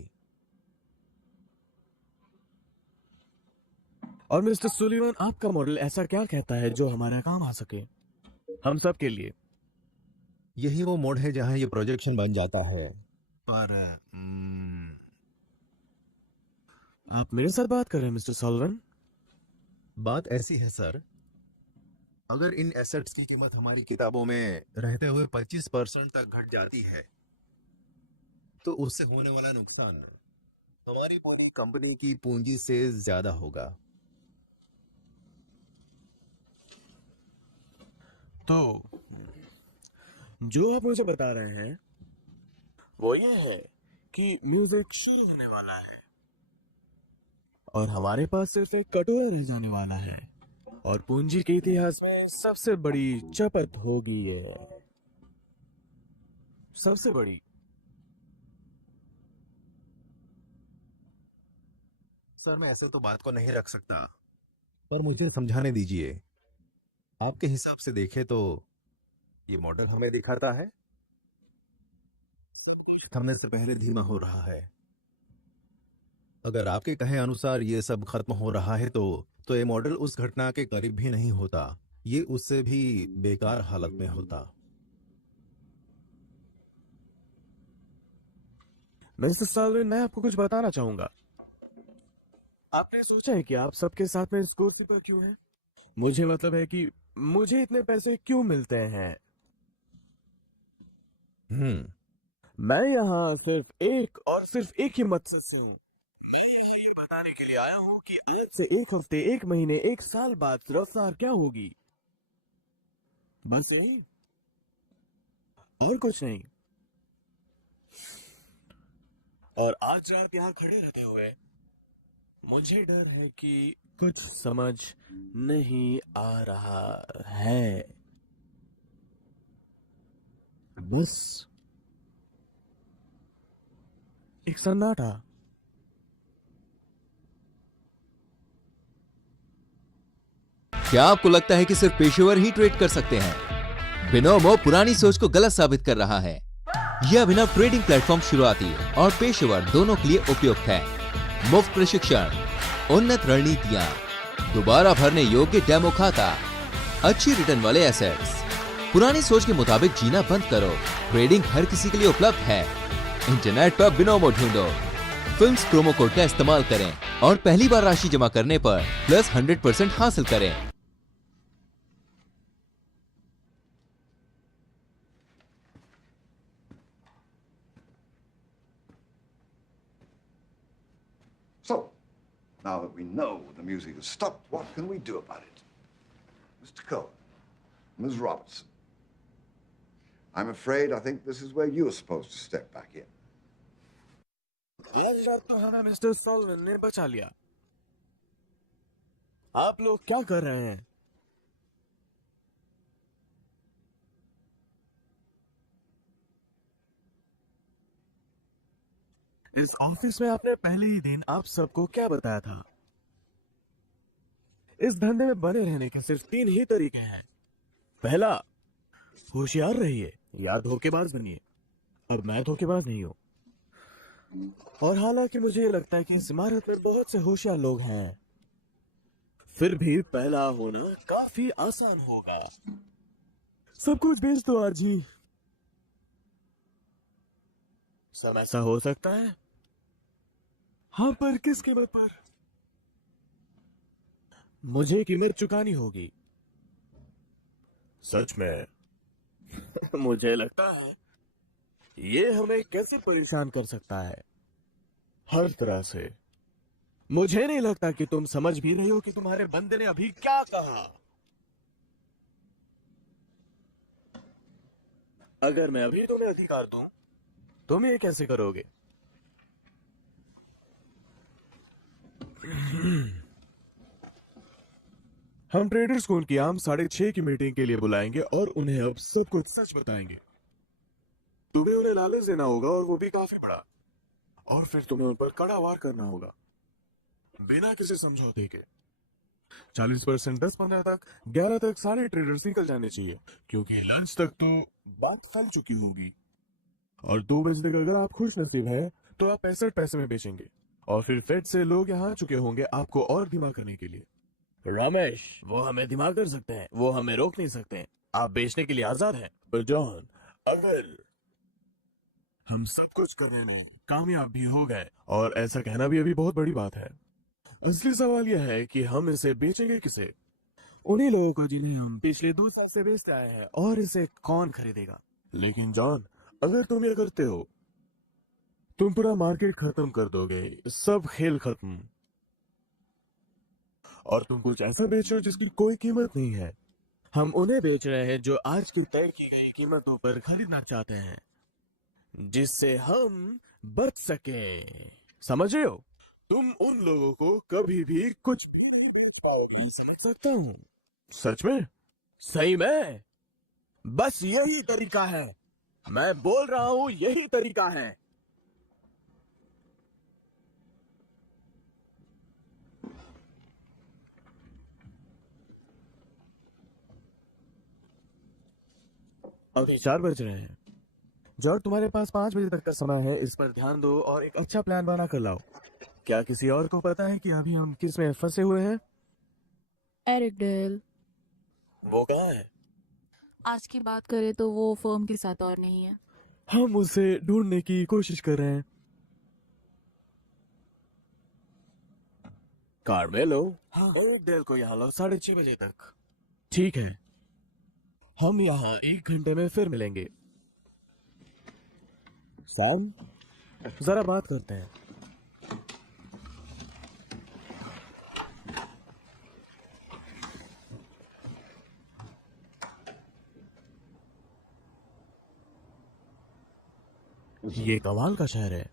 और मिस्टर सुलीवन, आपका मॉडल ऐसा क्या कहता है जो हमारा काम आ सके हम सब के लिए? यही वो मोड है जहां ये प्रोजेक्शन बन जाता है। पर आप मेरे साथ बात कर रहे हैं मिस्टर सॉल्वन? बात ऐसी है सर, अगर इन एसेट्स की कीमत हमारी किताबों में रहते हुए 25% तक घट जाती है, तो उससे होने वाला नुकसान हमारी पूरी कंपनी की पूंजी से ज्यादा होगा। तो जो आप मुझे बता रहे हैं वो ये है कि म्यूजिक शुरू होने वाला है और हमारे पास सिर्फ एक कटोरा रह जाने वाला है और पूंजी के इतिहास में सबसे बड़ी चपत होगी ये, सबसे बड़ी। सर, मैं ऐसे तो बात को नहीं रख सकता, पर मुझे समझाने दीजिए। आपके हिसाब से देखें तो ये मॉडल हमें दिखाता है सब कुछ थमने से पहले धीमा हो रहा है। अगर आपके कहे अनुसार ये सब खत्म हो रहा है तो ये मॉडल उस घटना के करीब भी नहीं होता, ये उससे भी बेकार हालत में होता। मिस्टर साल्विन, मैं आपको कुछ बताना चाहूंगा। आपने सोचा है कि आप सबके साथ में इस कुर्सी पर क्यों हैं? मुझे मतलब है कि मुझे इतने पैसे क्यों मिलते हैं? मैं यहाँ सिर्फ एक ही मकसद से हूँ। मैं ये बताने के लिए आया हूँ कि आज से 1 हफ्ते, 1 महीने, 1 साल बाद रफ्तार क्या होगी। बस यही। और कुछ नहीं। और आज रात यहाँ खड़े रहते हुए मुझे डर है कि कुछ समझ नहीं आ रहा है। बस एक सन्नाटा। क्या आपको लगता है कि सिर्फ पेशेवर ही ट्रेड कर सकते हैं? बिनोमो पुरानी सोच को गलत साबित कर रहा है। यह अभिनव ट्रेडिंग प्लेटफॉर्म शुरुआती और पेशेवर दोनों के लिए उपयुक्त है। मुफ्त प्रशिक्षण, उन्नत रणनीतियां, दोबारा भरने योग्य डेमो खाता, अच्छी रिटर्न वाले एसेट्स। पुरानी सोच के मुताबिक जीना बंद करो। ट्रेडिंग हर किसी के लिए उपलब्ध है। इंटरनेट पर बिनोमो ढूंढो, फिल्म्स प्रोमो कोड का इस्तेमाल करें और पहली बार राशि जमा करने पर प्लस 100% हासिल करें। So, now that we know the music has stopped, what can we do about it? Mr. Cohen, Ms. Robertson, I'm afraid I think this is where you're supposed to step back in. आज रात तो हमें mister सॉल्वन ने बचा लिया। आप लोग क्या कर रहे हैं? इस ऑफिस में आपने पहले ही दिन आप सबको क्या बताया था? इस धंधे में बने रहने के सिर्फ 3 ही तरीके हैं। पहला, होशियार रहिए या धोखेबाज बनिए। अब मैं धोखेबाज नहीं हूं। और हालांकि मुझे ये लगता है कि इस इमारत में बहुत से होशियार लोग हैं, फिर भी पहला होना काफी आसान होगा। सब कुछ बेच दो आरजी। सब ऐसा हो सकता है? हाँ, पर किस कीमत पर? मुझे कीमत चुकानी होगी। सच में मुझे लगता है ये हमें कैसे परेशान कर सकता है, हर तरह से। मुझे नहीं लगता कि तुम समझ भी रही हो कि तुम्हारे बंदे ने अभी क्या कहा। अगर मैं अभी तुम्हें अधिकार दूं, तुम ये कैसे करोगे? हम ट्रेडर्स को उनकी आम 6:30 की मीटिंग के लिए बुलाएंगे और उन्हें अब सब कुछ सच बताएंगे। तुम्हें उन्हें लालच देना होगा और वो भी काफी बड़ा। और फिर तुम्हें उन पर कड़ा वार करना होगा बिना किसी समझौते के। 40%, 10-15 तक, 11 तक सारे ट्रेडर्स निकल जाने चाहिए, क्योंकि लंच तक तो बात फैल चुकी होगी। और 2 बजे तक अगर आप खुश नसीब है तो आप 65 पैसे में बेचेंगे। और फिर फेड से लोग यहाँ आ चुके होंगे आपको और धीमा करने के लिए। रमेश, वो हमें धीमा कर सकते हैं, वो हमें रोक नहीं सकते। आप बेचने के लिए आजाद हैं। पर जॉन, अगर हम सब कुछ करने में कामयाब भी हो गए, और ऐसा कहना भी अभी बहुत बड़ी बात है, असली सवाल यह है कि हम इसे बेचेंगे किसे? उन्हीं लोगों को जिन्हें हम पिछले 2 साल से बेचते आए हैं। और इसे कौन खरीदेगा? लेकिन जॉन, अगर तुम ये करते हो, तुम पूरा मार्केट खत्म कर दोगे, सब खेल खत्म। और तुम कुछ ऐसा बेच रहे हो जिसकी कोई कीमत नहीं है। हम उन्हें बेच रहे हैं जो आज की तय की गई कीमतों पर खरीदना चाहते हैं, जिससे हम बच सके। समझ रहे हो? तुम उन लोगों को कभी भी कुछ नहीं बेच पाओगे। समझ सकता हूँ। सच में? सही में? बस यही तरीका है। मैं बोल रहा हूँ, यही तरीका है। अभी 4 बज रहे हैं। जॉर्ज, तुम्हारे पास 5 बजे तक का समय है। इस पर ध्यान दो और एक अच्छा प्लान बना कर लाओ। क्या किसी और को पता है कि अभी हम किस में फंसे हुए हैं? Eric Dale. वो कहाँ है? आज की बात करें तो वो फर्म के साथ और नहीं है। हम उसे ढूंढने की कोशिश कर रहे हैं। कार्मेलो, हाँ, एरिक डेल को यहाँ लो 6:30 बजे तक। ठीक है, हम यहाँ 1 घंटे में फिर मिलेंगे। सैम, जरा बात करते हैं। ये कमाल का शहर है।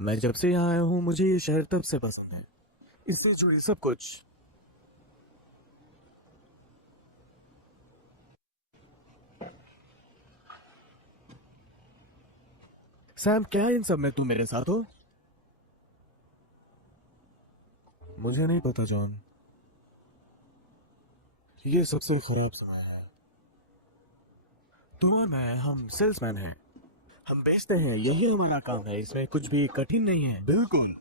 मैं जब से यहाँ आया हूँ मुझे ये शहर तब से पसंद है, इससे जुड़ी सब कुछ। सैम, क्या इन सब में तुम मेरे साथ हो? मुझे नहीं पता जॉन, ये सबसे खराब समय है। तुम और मैं, हम सेल्समैन हैं, हम बेचते हैं, यही हमारा काम है, इसमें कुछ भी कठिन नहीं है। बिल्कुल।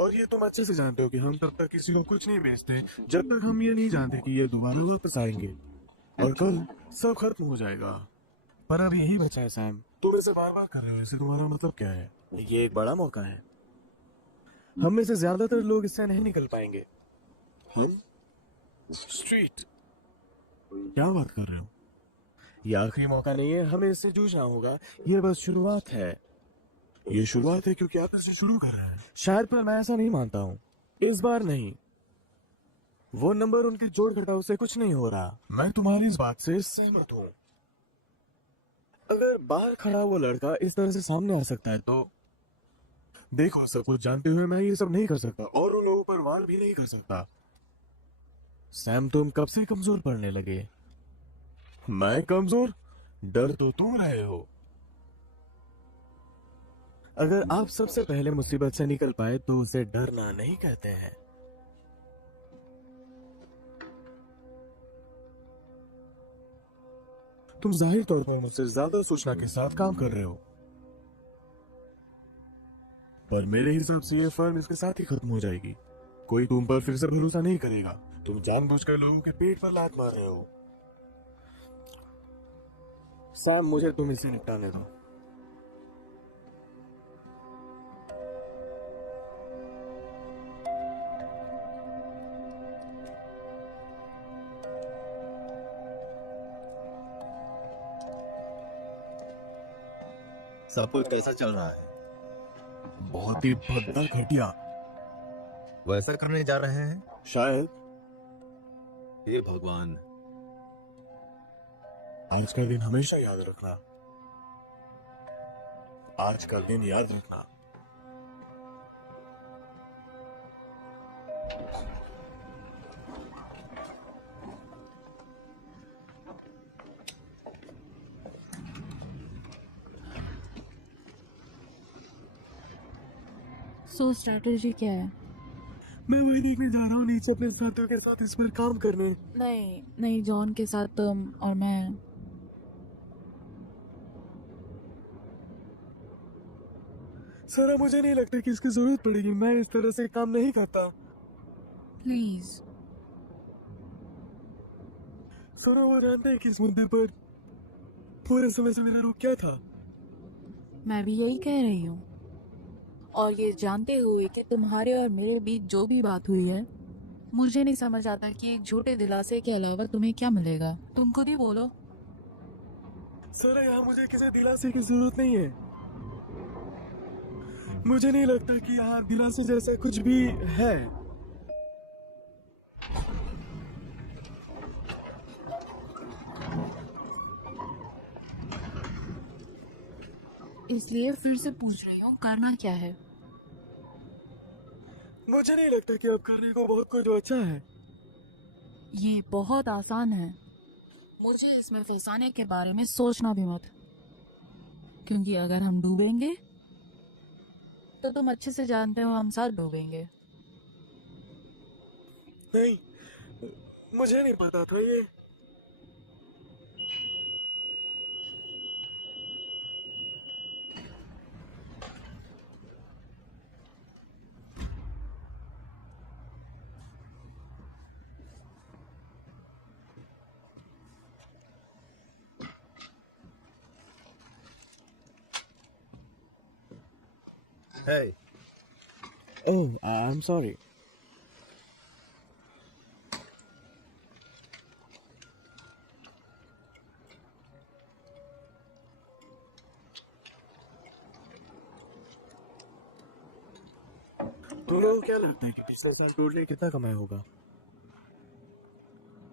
और ये तुम अच्छे से जानते हो कि हम तब तक किसी को कुछ नहीं बेचते जब तक हम ये नहीं जानते कि ये दोबारा वापस आएंगे, और कल सब खत्म हो जाएगा। पर अब यही बचा है सैम, तुम इसे बार बार कर रहे हो, इससे तुम्हारा मतलब क्या है? ये एक बड़ा मौका है, हम में से ज्यादातर लोग इससे नहीं निकल पाएंगे। हम स्ट्रीट, क्या बात कर रहे हो? ये आखिरी मौका नहीं है, हमें इससे जूझना होगा, ये बस शुरुआत है। ये शुरुआत है क्योंकि आप इसे शुरू कर रहे हैं शायद, पर मैं ऐसा नहीं मानता हूँ, इस बार नहीं। वो नंबर उनके जोड़ घटाव से कुछ नहीं हो रहा। मैं तुम्हारी इस बात से सहमत हूँ। अगर बाहर खड़ा वो लड़का इस तरह से सामने आ सकता है तो देखो, सब कुछ जानते हुए मैं ये सब नहीं कर सकता, और उन लोगों पर वार भी नहीं कर सकता। सैम, तुम कब से कमजोर पड़ने लगे? मैं कमजोर? डर तो तुम रहे हो। अगर आप सबसे पहले मुसीबत से निकल पाए तो उसे डरना नहीं कहते हैं। तुम जाहिर तौर पर मुझसे ज्यादा सूचना के साथ काम कर रहे हो, पर मेरे हिसाब से ये फर्म इसके साथ ही खत्म हो जाएगी। कोई तुम पर फिर से भरोसा नहीं करेगा। तुम जानबूझकर लोगों के पेट पर लात मार रहे हो। सैम, मुझे तुम इसे निपटाने दो। सब कुछ कैसा चल रहा है? बहुत ही भद्दा घटिया। वैसा करने जा रहे हैं? शायद। हे भगवान, आज का दिन हमेशा याद रखना। आज का दिन याद रखना। सो स्ट्रैटेजी क्या है? मैं वही देखने जा रहा हूँ, नीचे अपने साथियों के साथ इस पर काम करने। नहीं नहीं, जॉन के साथ तुम और मैं। सारा, मुझे नहीं लगता कि इसकी जरूरत पड़ेगी, मैं इस तरह से काम नहीं करता। प्लीज। सारा, वो जानते हैं कि इस मुद्दे पर पूरे समय से मेरा रुख क्या था? मैं भी यही कह रही हूँ, और ये जानते हुए कि तुम्हारे और मेरे बीच जो भी बात हुई है, मुझे नहीं समझ आता कि एक झूठे दिलासे के अलावा तुम्हें क्या मिलेगा। तुम खुद ही बोलो। सारा, यहाँ मुझे किसी दिलासे की जरूरत नहीं है। मुझे नहीं लगता कि यहाँ दिलासे जैसा कुछ भी है। इसलिए फिर से पूछ रही हूँ, करना क्या है? मुझे नहीं लगता कि अब करने को बहुत कुछ अच्छा है। ये बहुत आसान है, मुझे इसमें फंसाने के बारे में सोचना भी मत, क्योंकि अगर हम डूबेंगे तो तुम अच्छे से जानते हो हम साथ डूबेंगे। नहीं, मुझे नहीं पता था ये। Hey, Oh, I'm sorry. तुम लोगों को क्या लगता है कि पिछले साल टूर ने कितना कमाया होगा?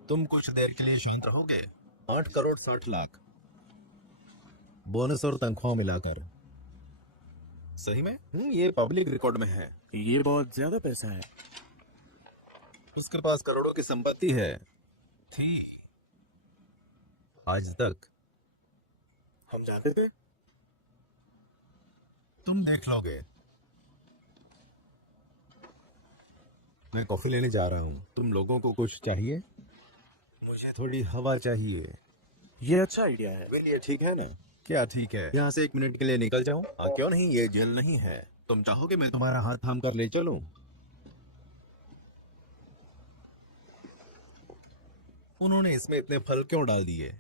तुम कुछ देर के लिए शांत रहोगे? 8 करोड़ 60 लाख। बोनस और तनख्वाह मिलाकर। सही में? ये पब्लिक रिकॉर्ड में है। ये बहुत ज्यादा पैसा है। उसके पास करोड़ों की संपत्ति है, थी आज तक। हम जानते थे। तुम देख लोगे। मैं कॉफी लेने जा रहा हूँ। तुम लोगों को कुछ चाहिए? मुझे थोड़ी हवा चाहिए। ये अच्छा आइडिया है। मेरे लिए ठीक है ना? क्या ठीक है? यहाँ से 1 मिनट के लिए निकल जाऊं? क्यों नहीं, ये जेल नहीं है। तुम चाहोगे मैं तुम्हारा हाथ थाम कर ले चलूं? उन्होंने इसमें इतने फल क्यों डाल दिए?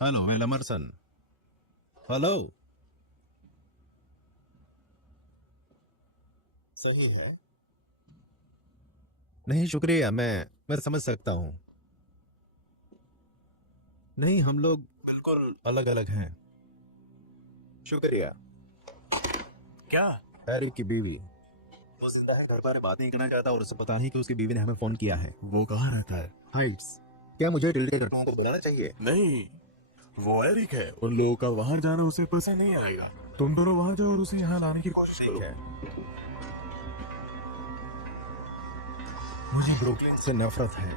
हेलो, मैं एमरसन। हेलो। सही है। नहीं शुक्रिया, मैं समझ सकता हूं। नहीं, हम लोग बिल्कुल अलग अलग हैं। शुक्रिया। क्या? हैरी की बीवी। वो जिंदा है, घर पर बात नहीं करना चाहता और उसे पता नहीं कि उसकी बीवी ने हमें फोन किया है। वो कहाँ रहता है? हाइट्स। क्या मुझे टिल्डे घटनाओं को बुलाना चाहिए? नहीं, वो एरिक है। उन लोगों का वहां जाना उसे पसंद नहीं आएगा। तुम दोनों वहां जाओ और उसे यहाँ लाने की कोशिश ठीक करो। है। मुझे ब्रुकलिन से नफरत है।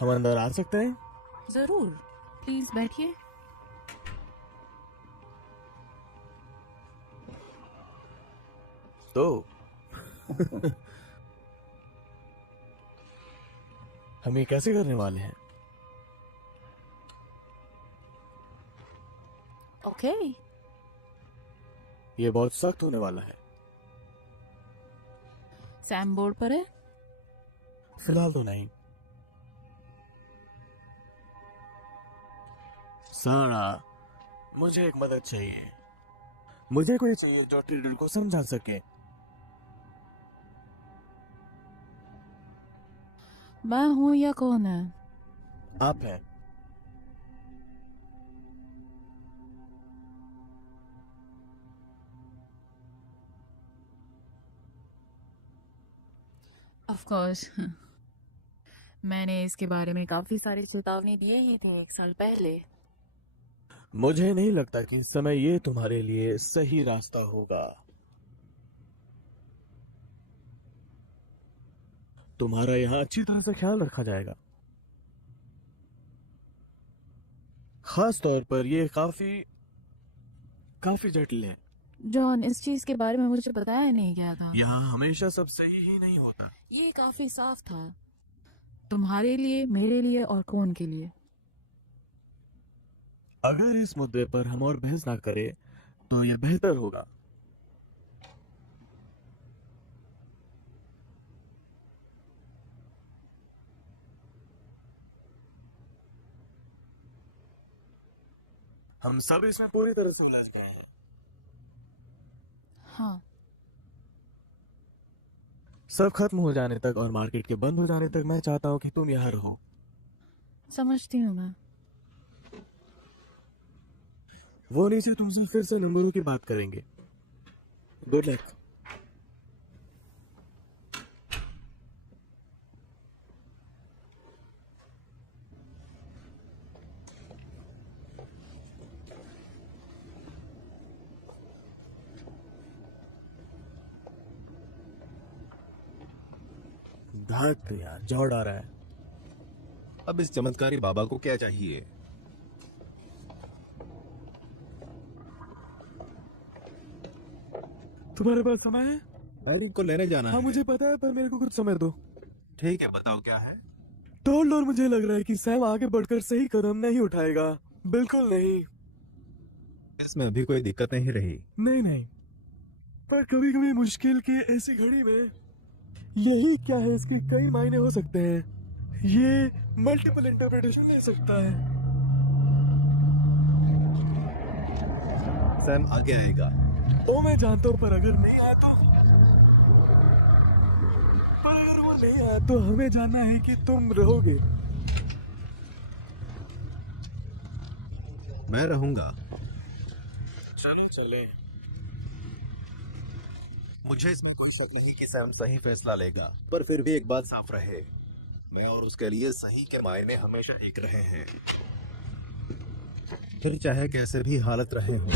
हम अंदर आ सकते हैं? जरूर, प्लीज बैठिए। तो हम ये कैसे करने वाले हैं? ओके। ये बहुत सख्त होने वाला है। सैम बोर्ड पर है? फिलहाल तो नहीं। सारा, मुझे एक मदद चाहिए। मुझे कोई चाहिए जो टिल्डे को समझा सके। मैं हूं या कौन है? आप हैं। Of course. मैंने इसके बारे में काफी सारी चेतावनी दिए ही थे 1 साल पहले। मुझे नहीं लगता कि इस समय ये तुम्हारे लिए सही रास्ता होगा। तुम्हारा यहाँ अच्छी तरह से ख्याल रखा जाएगा। खास तौर पर ये काफी जटिल है। जॉन, इस चीज के बारे में मुझे बताया नहीं गया था। यहाँ हमेशा सब सही ही नहीं होता। ये काफी साफ था, तुम्हारे लिए, मेरे लिए और कौन के लिए। अगर इस मुद्दे पर हम और बहस ना करें तो यह बेहतर होगा। हम सब इसमें पूरी तरह से उलझ गए हैं। हाँ। सब खत्म हो जाने तक और मार्केट के बंद हो जाने तक मैं चाहता हूँ कि तुम यहाँ रहो। समझती हूँ मैं। वो नीचे तुमसे फिर से नंबरों की बात करेंगे। Good luck. धात यार, जोड़ आ रहा है। अब इस चमत्कारी बाबा को क्या चाहिए? तुम्हारे पास समय है? हैरी को लेने जाना हाँ है। मुझे पता है, पर मेरे को कुछ समय दो। ठीक है, बताओ क्या है? टोल्ड, और मुझे लग रहा है कि सैम आगे बढ़कर सही कदम नहीं उठाएगा। बिल्कुल नहीं। इसमें अभी कोई दिक्कत नहीं रही। नहीं, पर कभी कभी मुश्किल की ऐसी घड़ी में यही क्या है, इसके कई मायने हो सकते हैं। ये मल्टीपल इंटरप्रिटेशन ले सकता है। सैम आगे आएगा। ओ मैं जानता हूँ, पर अगर नहीं आया तो हमें जानना है कि तुम रहोगे। मैं रहूंगा। चलो चले। मुझे इसमें कोई शक नहीं कि सैम सही फैसला लेगा, पर फिर भी एक बात साफ रहे, मैं और उसके लिए सही के मायने हमेशा एक रहे हैं, फिर चाहे कैसे भी हालत रहे हो।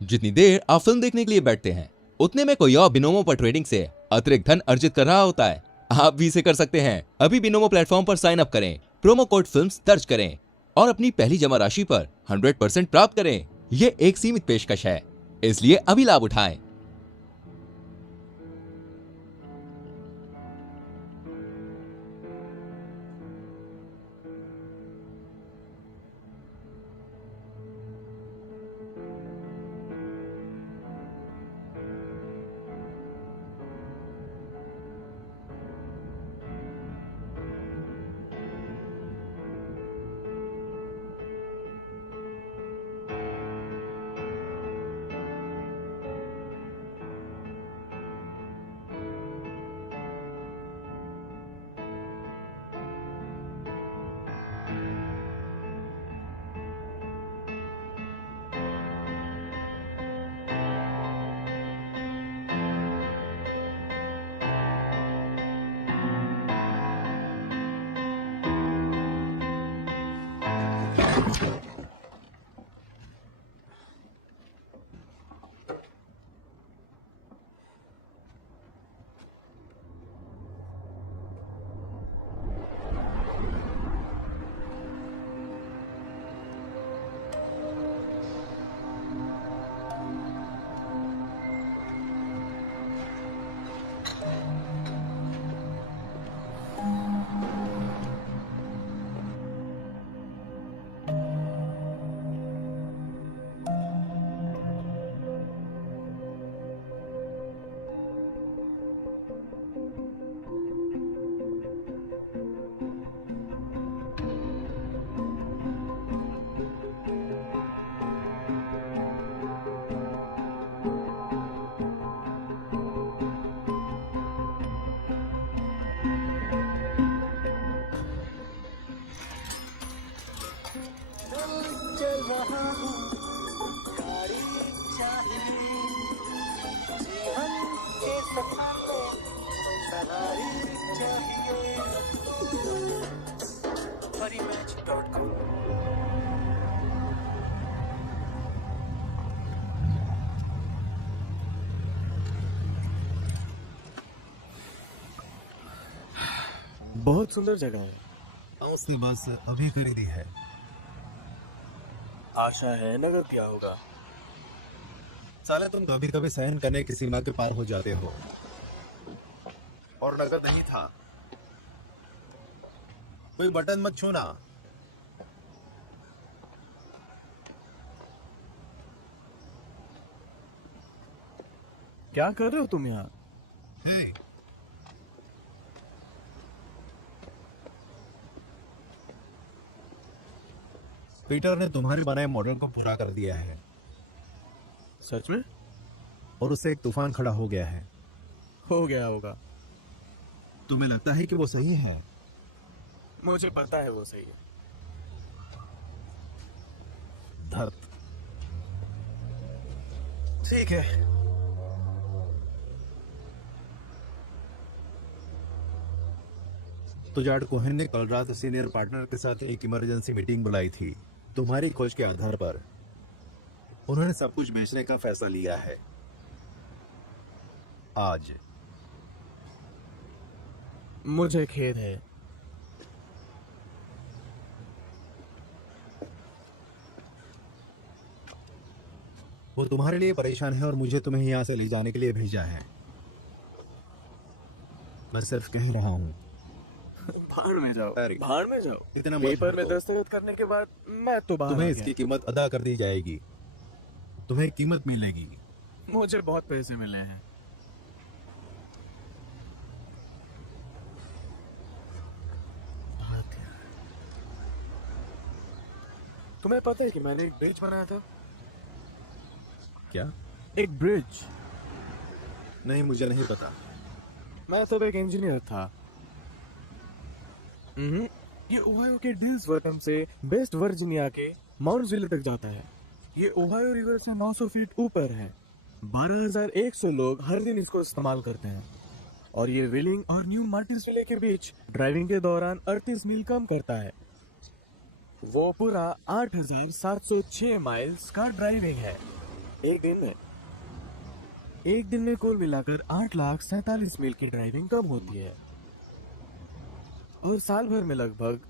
जितनी देर आप फिल्म देखने के लिए बैठते हैं उतने में कोई और बिनोमो पर ट्रेडिंग से अतिरिक्त धन अर्जित कर रहा होता है। आप भी इसे कर सकते हैं। अभी बिनोमो प्लेटफॉर्म पर साइन अप करें, प्रोमो कोड फिल्म्स दर्ज करें और अपनी पहली जमा राशि पर 100% प्राप्त करें। यह एक सीमित पेशकश है, इसलिए अभी लाभ उठाएं। बहुत सुंदर जगह है। उसने बस अभी खरीदी है। आशा है नगर क्या होगा। साले तुम कभी कभी सहन करने की सीमा के पार हो जाते हो, और नगद नहीं था। कोई बटन मत छूना। क्या कर रहे हो तुम यहाँ? हे, पीटर ने तुम्हारे बनाए मॉडल को पूरा कर दिया है। सच में? और उससे एक तूफान खड़ा हो गया है। हो गया होगा। तुम्हें लगता है कि वो सही है? मुझे पता है वो सही है। धत। ठीक है। तो जार्ड कोहेन ने कल रात सीनियर पार्टनर के साथ एक इमरजेंसी मीटिंग बुलाई थी। तुम्हारी खोज के आधार पर उन्होंने सब कुछ बेचने का फैसला लिया है। आज मुझे खेद है। वो तुम्हारे लिए परेशान है और मुझे तुम्हें यहाँ से ले जाने के लिए भेजा है। मैं सिर्फ कह रहा हूँ। भाड़ में जाओ, भाड़ में जाओ। इतना पेपर में दस्तखत करने के बाद मैं तो बाहर तुम्हें आ इसकी गया। कीमत अदा कर दी जाएगी। तुम्हें कीमत मिलेगी। मुझे बहुत पैसे मिले हैं। तुम्हें पता है कि मैंने एक ब्रिज बनाया था? क्या? एक ब्रिज। नहीं, मुझे नहीं पता। मैं तब एक इंजीनियर था। ये ओहायो के डील्सवर्थ से वेस्ट वर्जीनिया के माउंट्सविले तक जाता है। ये ओहायो रिवर से 900 फीट ऊपर है। 12,100 लोग हर दिन इसको इस्तेमाल करते हैं और ये विलिंग और न्यू मार्टिन्सविले के बीच ड्राइविंग के दौरान 38 मील कम करता है। वो पूरा 8,706 माइल्स का ड्राइविंग है एक दिन में कुल मिलाकर 8,47,000 मील की ड्राइविंग कम होती है और साल भर में लगभग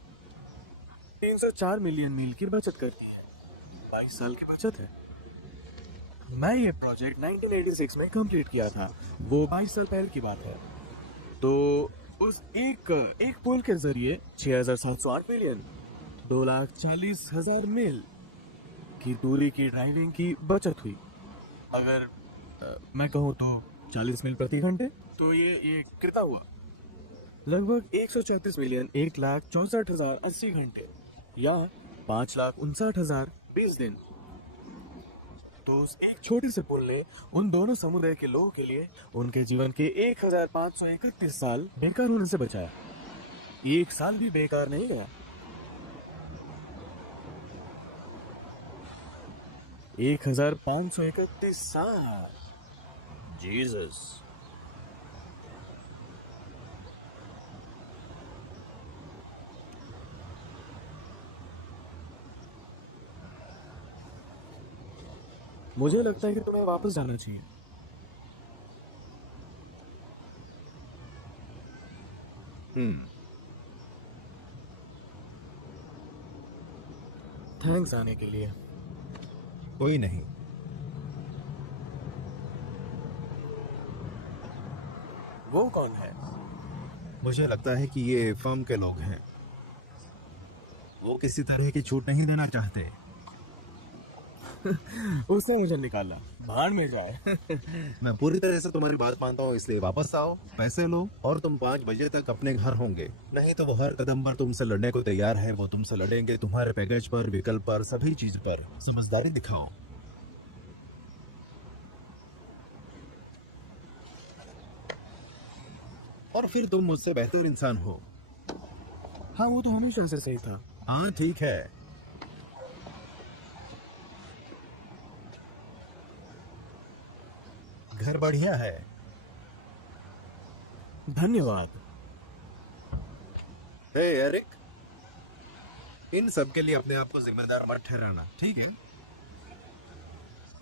304 मिलियन मील की बचत करती है। 22 साल की बचत है। मैं ये प्रोजेक्ट 1986 में कंप्लीट किया था। वो 22 साल पहले की बात है। तो उस एक पुल के जरिए 6,708 मिलियन 2,40,000 मील की दूरी की ड्राइविंग की बचत हुई। अगर मैं कहूँ तो 40 मील प्रति घंटे, तो ये कितना हुआ? लगभग 134 मिलियन 1,64,080 घंटे या 5,59,020 दिन। तो उस एक छोटे से पुल ने उन दोनों समुदाय के लोगों के लिए उनके जीवन के 1,531 साल बेकार होने से बचाया। एक साल भी बेकार नहीं गया। 1,531 साल। जीसस। मुझे लगता है कि तुम्हें वापस जाना चाहिए। थैंक्स आने के लिए। कोई नहीं। वो कौन है? मुझे लगता है कि ये फर्म के लोग हैं। वो किसी तरह की छूट नहीं देना चाहते। उसने मुझे निकाला। भाड़ में जाए। मैं पूरी तरह से तुम्हारी बात मानता हूँ, इसलिए वापस आओ, पैसे लो और तुम 5 बजे तक अपने घर होंगे। नहीं तो वो हर कदम पर तुमसे लड़ने को तैयार है। वो तुमसे लड़ेंगे तुम्हारे पैकेज पर, विकल्प पर, सभी चीज पर। समझदारी दिखाओ। और फिर तुम मुझसे बेहतर इंसान हो। हाँ, वो तो हमेशा से सही था। हाँ ठीक है। घर बढ़िया है। धन्यवाद। हे एरिक, इन सब के लिए अपने आप को जिम्मेदार मत ठहराना, ठीक है?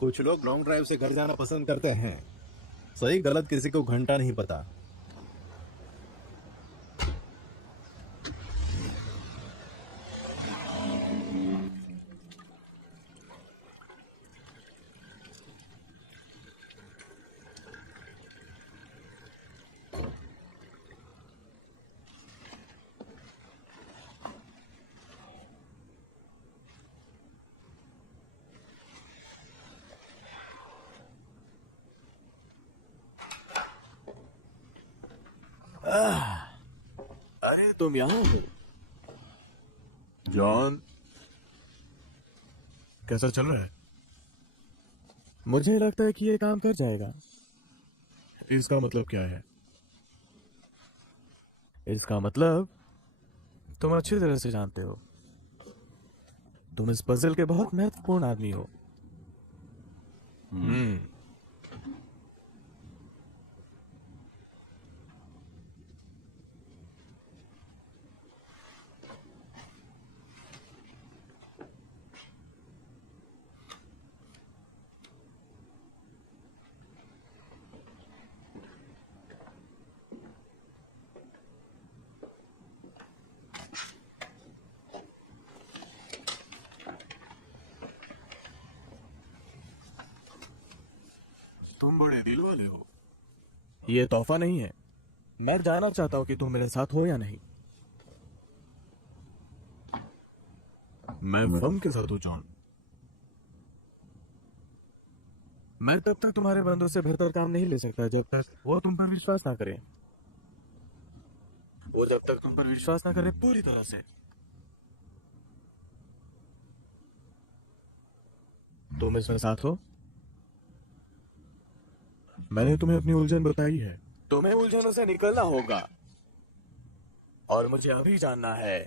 कुछ लोग लॉन्ग ड्राइव से घर जाना पसंद करते हैं। सही गलत किसी को घंटा नहीं पता। अरे तुम यहाँ हो? जॉन, कैसा चल रहा है? मुझे लगता है कि ये काम कर जाएगा। इसका मतलब क्या है? इसका मतलब तुम अच्छी तरह से जानते हो। तुम इस पजल के बहुत महत्वपूर्ण आदमी हो। तुम बड़े दिल वाले हो। ये तोहफा नहीं है। मैं जानना चाहता हूं कि तुम मेरे साथ हो या नहीं। मैं फर्म के साथ हूं जॉन। मैं तब तक तुम्हारे बंदों से बेहतर काम नहीं ले सकता जब तक वो तुम पर विश्वास ना करे। वो जब तक तुम पर विश्वास ना करे पूरी तरह से। तुम इसमें साथ हो। मैंने तुम्हें अपनी उलझन बताई है। तुम्हें उलझनों से निकलना होगा और मुझे अभी जानना है।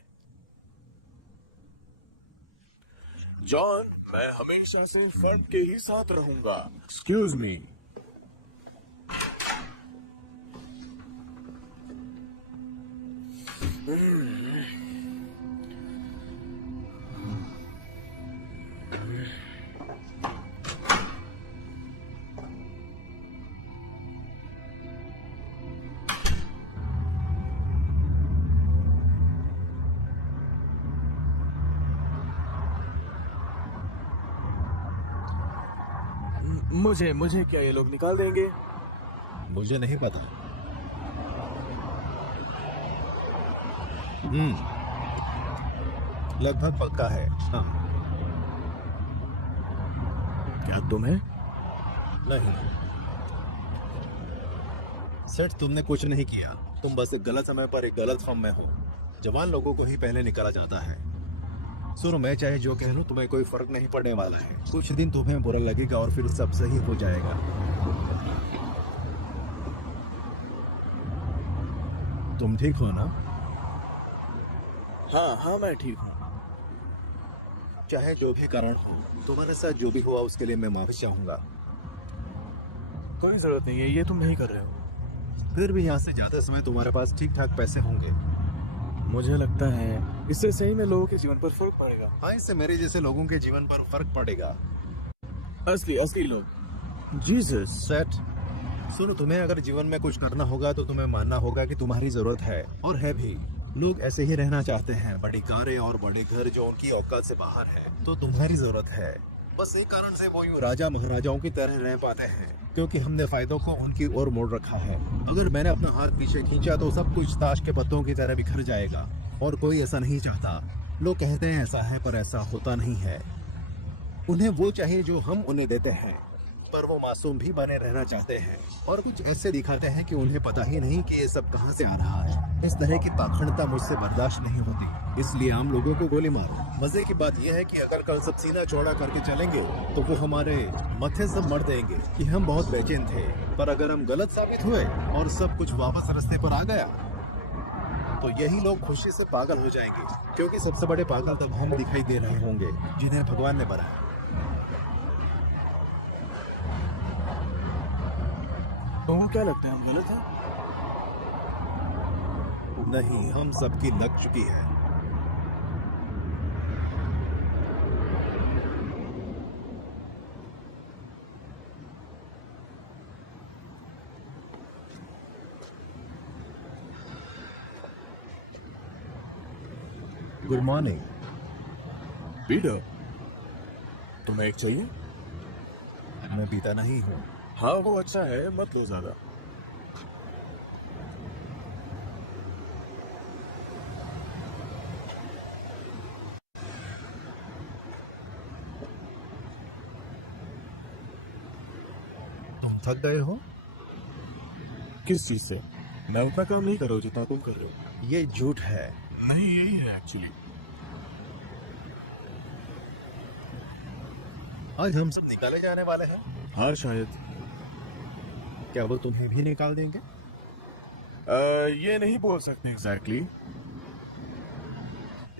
जॉन, मैं हमेशा से फ्रंट के ही साथ रहूंगा। Excuse me. मुझे क्या ये लोग निकाल देंगे? मुझे नहीं पता। लगभग पक्का है। हाँ। क्या तुम्हें? नहीं सेठ, तुमने कुछ नहीं किया। तुम बस एक गलत समय पर एक गलत फॉर्म में हो। जवान लोगों को ही पहले निकाला जाता है। सुनो, मैं चाहे जो कह लूं तुम्हें कोई फर्क नहीं पड़ने वाला है। कुछ दिन तुम्हें बुरा लगेगा और फिर सब सही हो जाएगा। तुम ठीक हो ना? हाँ, मैं ठीक हूँ। चाहे जो भी कारण हो, तुम्हारे साथ जो भी हुआ उसके लिए मैं माफी चाहूंगा। कोई जरूरत नहीं है, ये तुम नहीं कर रहे हो। फिर भी यहाँ से जाते समय तुम्हारे पास ठीक ठाक पैसे होंगे। मुझे लगता है इससे सही में लोगों के जीवन पर फर्क पड़ेगा। हाँ, इससे मेरे जैसे लोगों के जीवन पर फर्क पड़ेगा। असली लोग। जीसस। सेट, सुनो, तुम्हें अगर जीवन में कुछ करना होगा तो तुम्हें मानना होगा कि तुम्हारी जरूरत है, और है भी। लोग ऐसे ही रहना चाहते हैं, बड़ी कारें और बड़े घर जो उनकी औकात से बाहर है। तो तुम्हारी जरूरत है। बस एक कारण से वो यूं राजा महाराजाओं की तरह रह पाते हैं, क्योंकि हमने फायदों को उनकी ओर मोड़ रखा है। अगर मैंने अपना हाथ पीछे खींचा तो सब कुछ ताश के पत्तों की तरह बिखर जाएगा, और कोई ऐसा नहीं चाहता। लोग कहते हैं ऐसा है, पर ऐसा होता नहीं है। उन्हें वो चाहिए जो हम उन्हें देते हैं, पर वो मासूम भी बने रहना चाहते हैं, और कुछ ऐसे दिखाते हैं कि उन्हें पता ही नहीं कि ये सब कहां से आ रहा है। इस तरह की पाखंडता मुझसे बर्दाश्त नहीं होती, इसलिए आम लोगों को गोली मारो। मजे की बात यह है कि अगर कल सब सीना चौड़ा करके चलेंगे तो वो हमारे मत्थे सब मर देंगे कि हम बहुत बेचैन थे। पर अगर हम गलत साबित हुए और सब कुछ वापस रास्ते पर आ गया तो यही लोग खुशी से पागल हो जाएंगे, क्योंकि सबसे बड़े पागल तब हम दिखाई दे रहे होंगे जिन्हें भगवान ने बनाया। तुमको क्या लगता है, हम गलत हैं? नहीं, हम सबकी लग चुकी है। Good morning. पीटर, तुम्हें एक चाहिए? मैं पीता नहीं हूँ। हाँ, वो अच्छा है, मत लो ज्यादा। तुम थक गए हो? किस चीज से? मैं उतना काम नहीं कर रहा हूँ जितना तुम कर रहे हो। ये झूठ है। नहीं, यही है एक्चुअली। आज हम सब निकाले जाने वाले हैं। हाँ, शायद। क्या वो तुम्हें भी निकाल देंगे? ये नहीं बोल सकते एग्जैक्टली।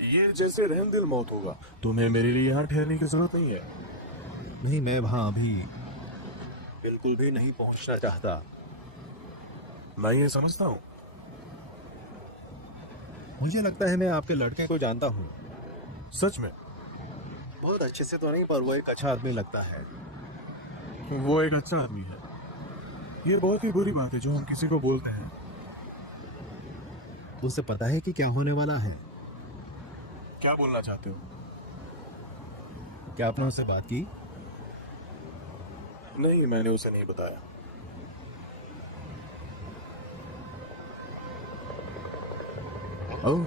ये जैसे रहम दिल मौत होगा। तुम्हें मेरे लिए यहाँ ठहरने की जरूरत नहीं है। नहीं, मैं वहां अभी बिल्कुल भी नहीं पहुंचना चाहता। मैं ये समझता हूँ। मुझे लगता है मैं आपके लड़के को जानता हूँ। सच में? बहुत अच्छे से तो नहीं, पर वो एक अच्छा आदमी लगता है। वो एक अच्छा आदमी है। ये बहुत ही बुरी बात है जो हम किसी को बोलते हैं। उसे पता है कि क्या होने वाला है। क्या बोलना चाहते हो? क्या आपने उससे बात की? नहीं, मैंने उसे नहीं बताया। ओह,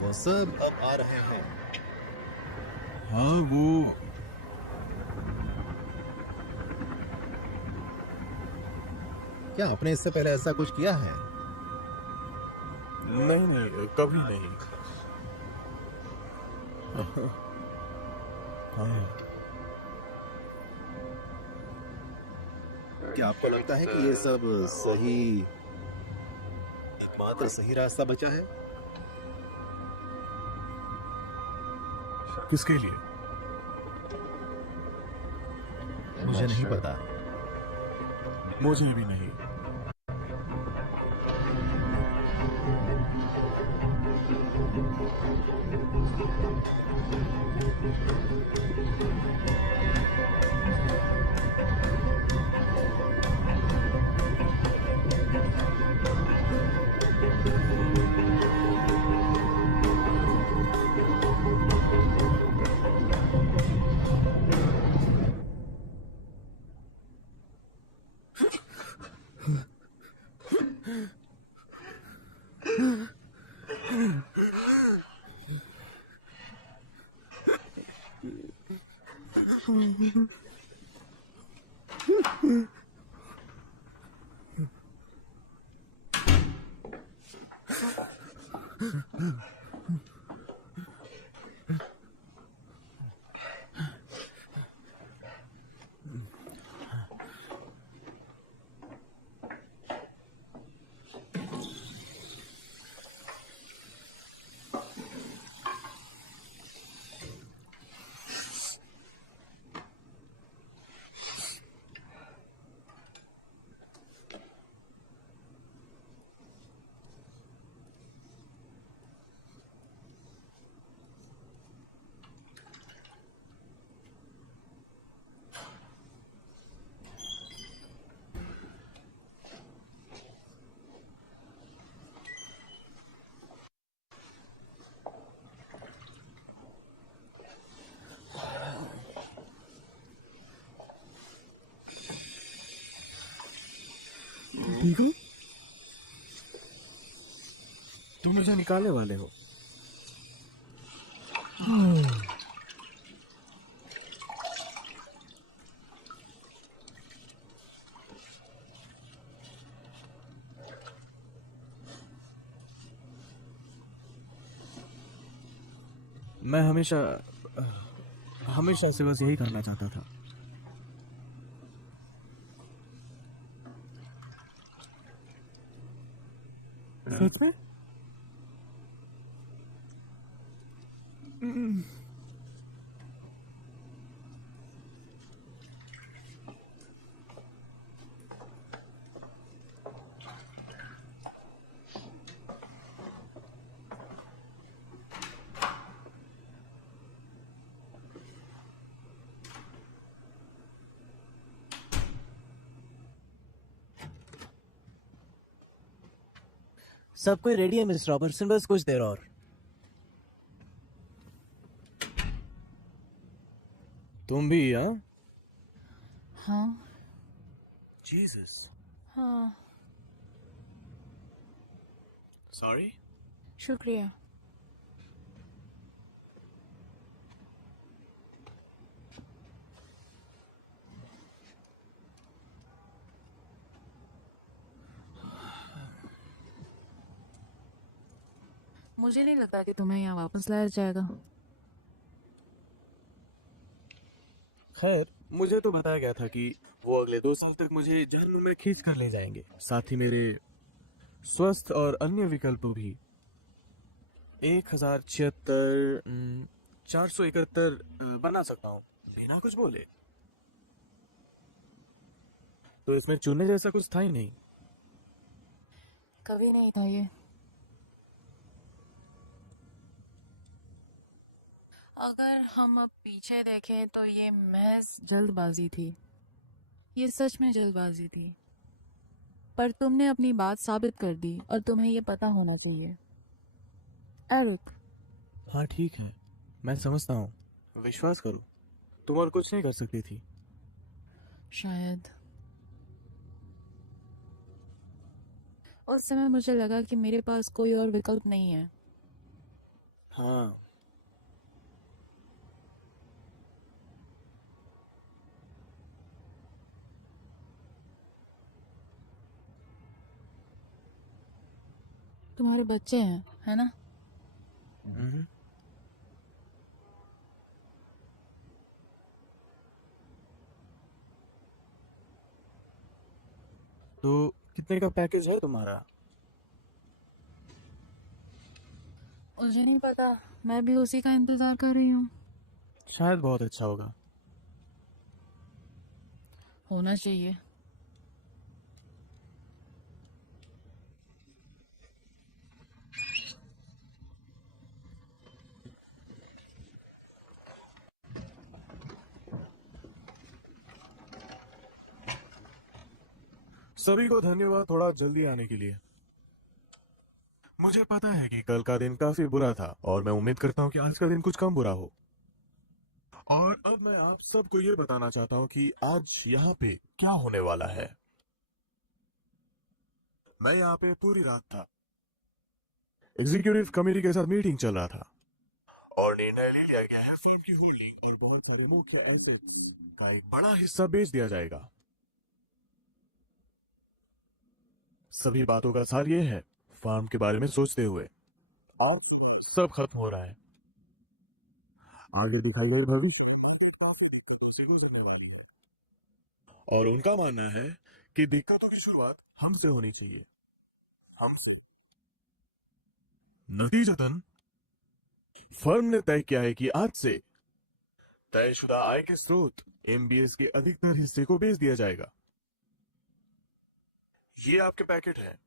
वो सब अब आ रहे हैं। हाँ, वो क्या आपने इससे पहले ऐसा कुछ किया है? नहीं, कभी नहीं। हाँ। क्या आपको लगता है कि ये सब सही, एकमात्र सही रास्ता बचा है? किसके लिए? मुझे नहीं पता। मुझे भी नहीं। ठीक हो? तुम मुझे निकालने वाले हो? मैं हमेशा हमेशा से बस यही करना चाहता था। सच में? सब कोई रेडी है मिस रॉबर्टसन, बस कुछ देर और। तुम भी? हाँ हाँ जीसस, हाँ, सॉरी। शुक्रिया। मुझे नहीं लगता कि तुम्हें यहाँ वापस लाया जाएगा। खैर, मुझे तो बताया गया था कि वो अगले 2 साल तक मुझे जहन्नुम में खींच कर ले जाएंगे, साथ ही मेरे स्वस्थ और अन्य विकल्प भी। 1076 471 बना सकता हूँ बिना कुछ बोले। तो इसमें चुनने जैसा कुछ था ही नहीं। कभी नहीं था ये। अगर हम अब पीछे देखें तो ये महज जल्दबाजी थी। ये सच में जल्दबाजी थी। पर तुमने अपनी बात साबित कर दी और तुम्हें ये पता होना चाहिए। एरिक, हाँ ठीक है, मैं समझता हूँ। विश्वास करो, तुम और कुछ नहीं कर सकती थी। शायद उस समय मुझे लगा कि मेरे पास कोई और विकल्प नहीं है। हाँ, तुम्हारे बच्चे हैं, है ना? तो कितने का पैकेज है तुम्हारा? मुझे नहीं पता, मैं भी उसी का इंतजार कर रही हूँ। शायद बहुत अच्छा होगा। होना चाहिए। सभी को धन्यवाद थोड़ा जल्दी आने के लिए। मुझे पता है कि कल का दिन काफी बुरा था और मैं उम्मीद करता हूँ कि आज का दिन कुछ कम बुरा हो। और अब मैं आप सबको ये बताना चाहता हूँ कि आज यहाँ पे क्या होने वाला है। मैं यहाँ पे पूरी रात था। एग्जीक्यूटिव कमेटी के साथ मीटिंग चल रहा था और निर्णय ले लिया गया है फिल्म की होल्डिंग और बहुत सारे मुख्य एसेट का एक बड़ा हिस्सा बेच दिया जाएगा। सभी बातों का सार ये है, फार्म के बारे में सोचते हुए आज सब खत्म हो रहा है। आगे दिखाई गई भविष्य काफी दिक्कतों से गुजरने वाली है और उनका मानना है कि दिक्कतों की शुरुआत हमसे होनी चाहिए, हमसे। नतीजतन फर्म ने तय किया है कि आज से तयशुदा आय के स्रोत एमबीएस के अधिकतर हिस्से को बेच दिया जाएगा। ये आपके पैकेट हैं।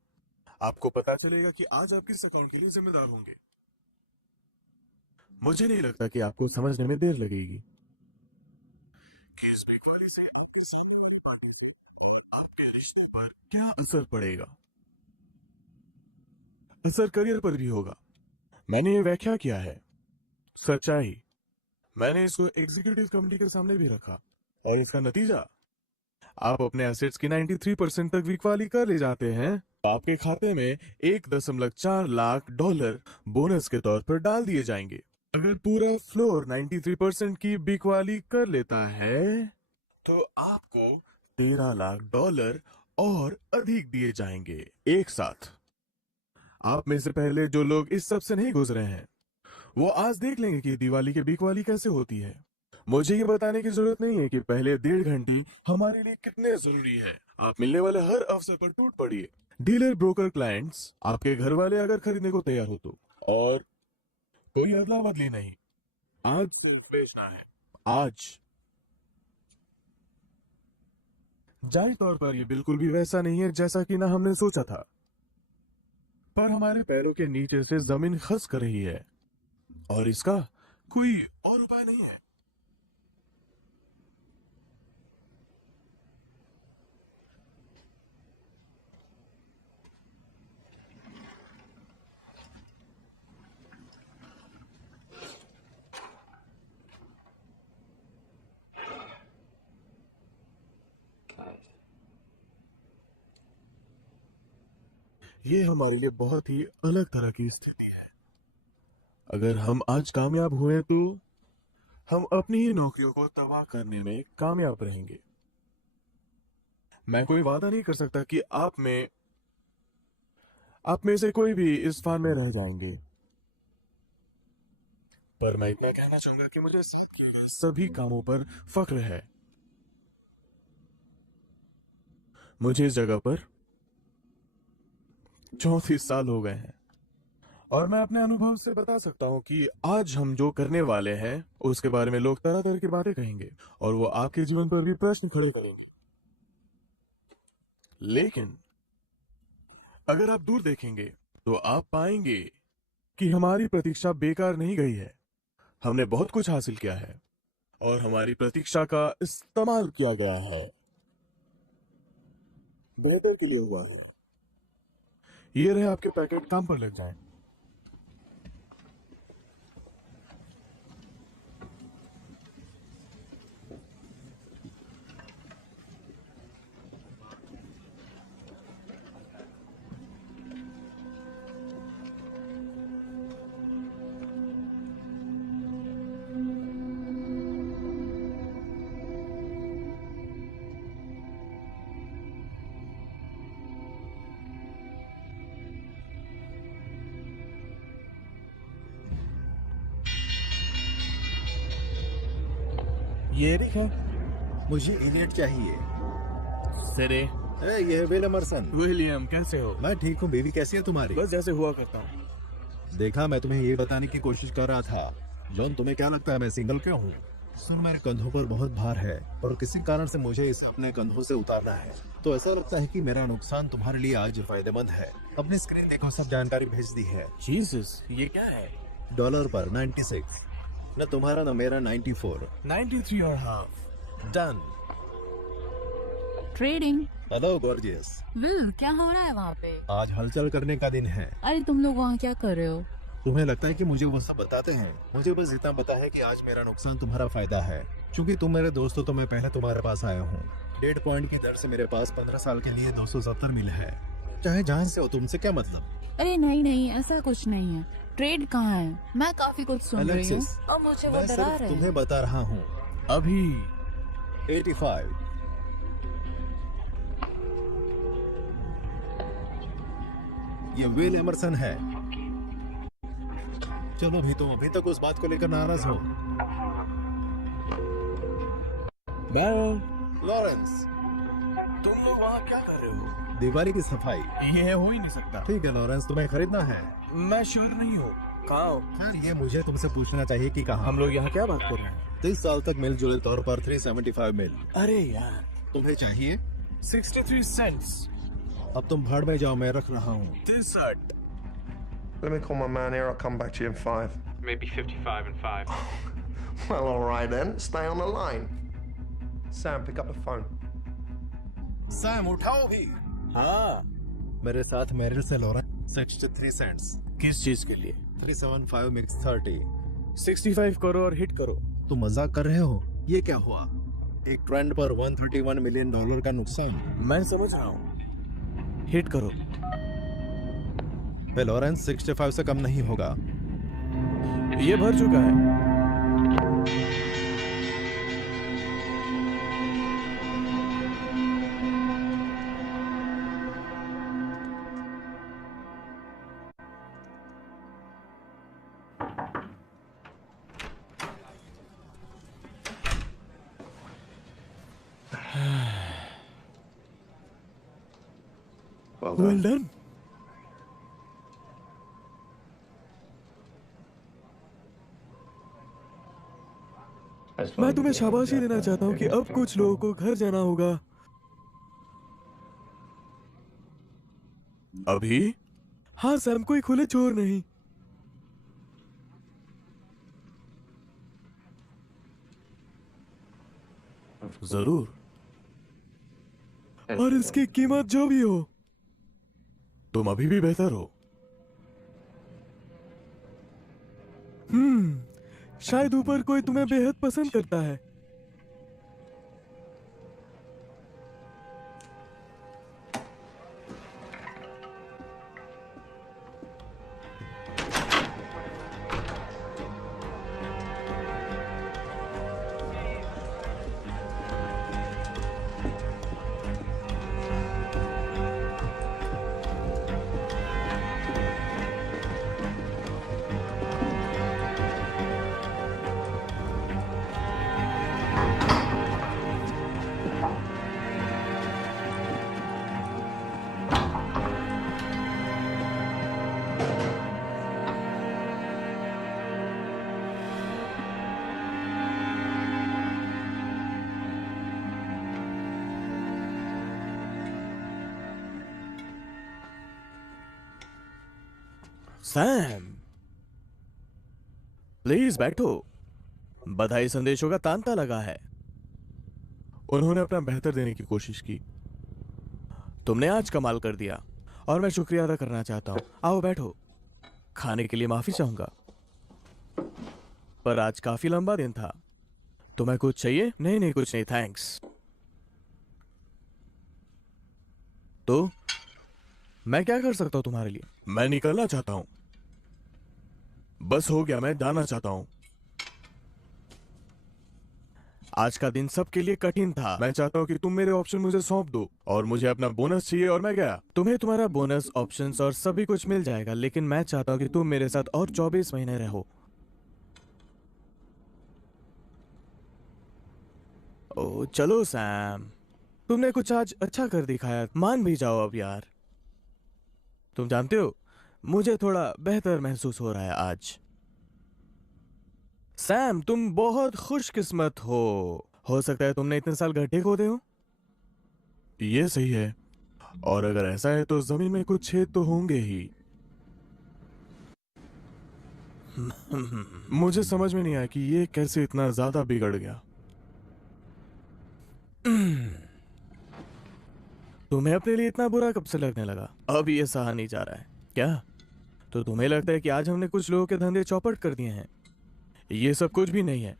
आपको पता चलेगा कि आज आप किस अकाउंट के लिए जिम्मेदार होंगे। मुझे नहीं लगता कि आपको समझने में देर लगेगी कि इस बिकवाली से आपके रिश्तों पर क्या असर पड़ेगा। असर करियर पर भी होगा। मैंने ये व्याख्या किया है, सच्चाई। मैंने इसको एग्जीक्यूटिव कमेटी के सामने भी रखा और इसका नतीजा, आप अपने एसेट्स की 93% तक बिकवाली कर ले जाते हैं, आपके खाते में $1.4 लाख बोनस के तौर पर डाल दिए जाएंगे। अगर पूरा फ्लोर 93% की बिकवाली कर लेता है तो आपको $13 लाख और अधिक दिए जाएंगे एक साथ। आप में से पहले जो लोग इस सब से नहीं गुजरे हैं वो आज देख लेंगे कि दिवाली की बिकवाली कैसे होती है। मुझे ये बताने की जरूरत नहीं है कि पहले 1.5 घंटे हमारे लिए कितने जरूरी है। आप मिलने वाले हर अवसर पर टूट पड़िए। डीलर, ब्रोकर, क्लाइंट्स, आपके घर वाले अगर खरीदने को तैयार हो तो, और कोई अदला बदली नहीं। आज सिर्फ बेचना है, आज। जाहिर तौर पर ये बिल्कुल भी वैसा नहीं है जैसा कि ना हमने सोचा था, पर हमारे पैरों के नीचे से जमीन खसक रही है और इसका कोई और उपाय नहीं है। ये हमारे लिए बहुत ही अलग तरह की स्थिति है। अगर हम आज कामयाब हुए तो हम अपनी ही नौकरियों को तबाह करने में कामयाब रहेंगे। मैं कोई वादा नहीं कर सकता कि आप में से कोई भी इस फार्म में रह जाएंगे, पर मैं इतना कहना चाहूंगा कि मुझे सभी कामों पर फख्र है। मुझे इस जगह पर 34 साल हो गए हैं और मैं अपने अनुभव से बता सकता हूं कि आज हम जो करने वाले हैं उसके बारे में लोग तरह तरह की बातें कहेंगे और वो आपके जीवन पर भी प्रश्न खड़े करेंगे। लेकिन अगर आप दूर देखेंगे तो आप पाएंगे कि हमारी प्रतीक्षा बेकार नहीं गई है। हमने बहुत कुछ हासिल किया है और हमारी प्रतीक्षा का इस्तेमाल किया गया है। बेहतर के लिए हुआ है। ये रहे आपके पैकेट, काम पर लग जाएं। ये देखें, मुझे एलियट चाहिए। सिरे, ये है विल एमरसन। विलियम, कैसे हो? मैं ठीक हूँ। बीवी कैसी है तुम्हारी? बस जैसे हुआ करता हूँ। देखा, मैं तुम्हें ये बताने की कोशिश कर रहा था। जॉन, तुम्हें क्या लगता है मैं सिंगल क्यों हूँ? सुन, मेरे कंधों पर बहुत भार है और किसी कारण से मुझे इसे अपने कंधों से उतारना है। तो ऐसा लगता है कि मेरा नुकसान तुम्हारे लिए आज फायदेमंद है। अपनी स्क्रीन देखो, सब जानकारी भेज दी है। जीसस, ये क्या है? डॉलर पर 96, न तुम्हारा न मेरा 94। 93 और half. Done. Trading. Hello gorgeous. Will, क्या हो रहा है वहाँ पे? आज हलचल करने का दिन है। अरे तुम लोग वहाँ क्या कर रहे हो? तुम्हें लगता है कि मुझे वो सब बताते हैं? मुझे बस इतना पता है कि आज मेरा नुकसान तुम्हारा फायदा है। क्योंकि तुम मेरे दोस्त हो तो मैं पहले तुम्हारे पास आया हूँ। 1.5 पॉइंट की दर से मेरे पास 15 साल के लिए 270 मिल है। चाहे जहाँ से हो, तुमसे क्या मतलब? अरे नहीं नहीं, ऐसा कुछ नहीं है। ट्रेड कहाँ है? मैं काफी कुछ सुन रही हूँ Alexis, और मुझे वो मैं डरा सिर्फ रहे तुम्हें हैं। बता रहा हूँ। अभी 85। ये विल एमरसन है। चलो भी, तुम अभी तक उस बात को लेकर नाराज हो। लॉरेंस, तुम लोग वहाँ क्या कर रहे हो? दिवाली की सफाई। ये हो ही नहीं सकता। ठीक है लॉरेंस, तुम्हें खरीदना है? मैं श्योर नहीं हूँ। कहाँ हो? खैर, ये मुझे तुमसे पूछना चाहिए कि कहाँ। हम लोग यहाँ क्या बात कर रहे हैं? 30 साल तक मिलजुले तौर पर 375 मिल। अरे यार, तुम्हें चाहिए? 63 सेंट्स। अब तुम भाड़ में जाओ, मैं रख रहा हूँ। 63। Let me call my man here. I'll come back to you in 5. Maybe 55 and 5. Well, all right then. Stay on the line. Sam, pick up the phone. Sam, उठाओ भी। हाँ, मेरे साथ मेरिल से लॉरेंस 63 सेंट्स। किस चीज के लिए? 375 मिक्स 30। 65 करो और हिट करो। तुम मजाक कर रहे हो? ये क्या हुआ? एक ट्रेंड पर 131 मिलियन डॉलर का नुकसान। मैं समझ रहा हूँ। हिट करो। वे लॉरेंस 65 से कम नहीं होगा। ये भर चुका है। Well well done. डन। मैं तुम्हें शाबाशी देना चाहता हूँ कि अब कुछ लोगों को घर जाना होगा। अभी? हाँ सैम, कोई खुले चोर नहीं। जरूर, और इसकी कीमत जो भी हो। तुम अभी भी बेहतर हो। शायद ऊपर कोई तुम्हें बेहद पसंद करता है। सैम, प्लीज बैठो। बधाई संदेशों का तांता लगा है। उन्होंने अपना बेहतर देने की कोशिश की। तुमने आज कमाल कर दिया और मैं शुक्रिया अदा करना चाहता हूं। आओ बैठो। खाने के लिए माफी चाहूंगा, पर आज काफी लंबा दिन था। तुम्हें कुछ चाहिए? नहीं नहीं, कुछ नहीं, थैंक्स। तो मैं क्या कर सकता हूं तुम्हारे लिए? मैं निकलना चाहता हूं। बस हो गया, मैं जाना चाहता हूं। आज का दिन सबके लिए कठिन था। मैं चाहता हूं कि तुम मेरे ऑप्शन मुझे सौंप दो, और मुझे अपना बोनस चाहिए, और मैं गया। तुम्हें तुम्हारा बोनस, ऑप्शंस और सभी कुछ मिल जाएगा, लेकिन मैं चाहता हूं कि तुम मेरे साथ और 24 महीने रहो। ओ चलो सैम, तुमने कुछ आज अच्छा कर दिखाया, मान भी जाओ अब यार। तुम जानते हो, मुझे थोड़ा बेहतर महसूस हो रहा है आज। सैम, तुम बहुत खुशकिस्मत हो सकता है तुमने इतने साल गड्ढे खोदे हो। ये सही है, और अगर ऐसा है तो जमीन में कुछ छेद तो होंगे ही। मुझे समझ में नहीं आया कि ये कैसे इतना ज्यादा बिगड़ गया। तुम्हें अपने लिए इतना बुरा कब से लगने लगा? अब ये सहा नहीं जा रहा है क्या? तो तुम्हें लगता है कि आज हमने कुछ लोगों के धंधे चौपट कर दिए हैं? ये सब कुछ भी नहीं है।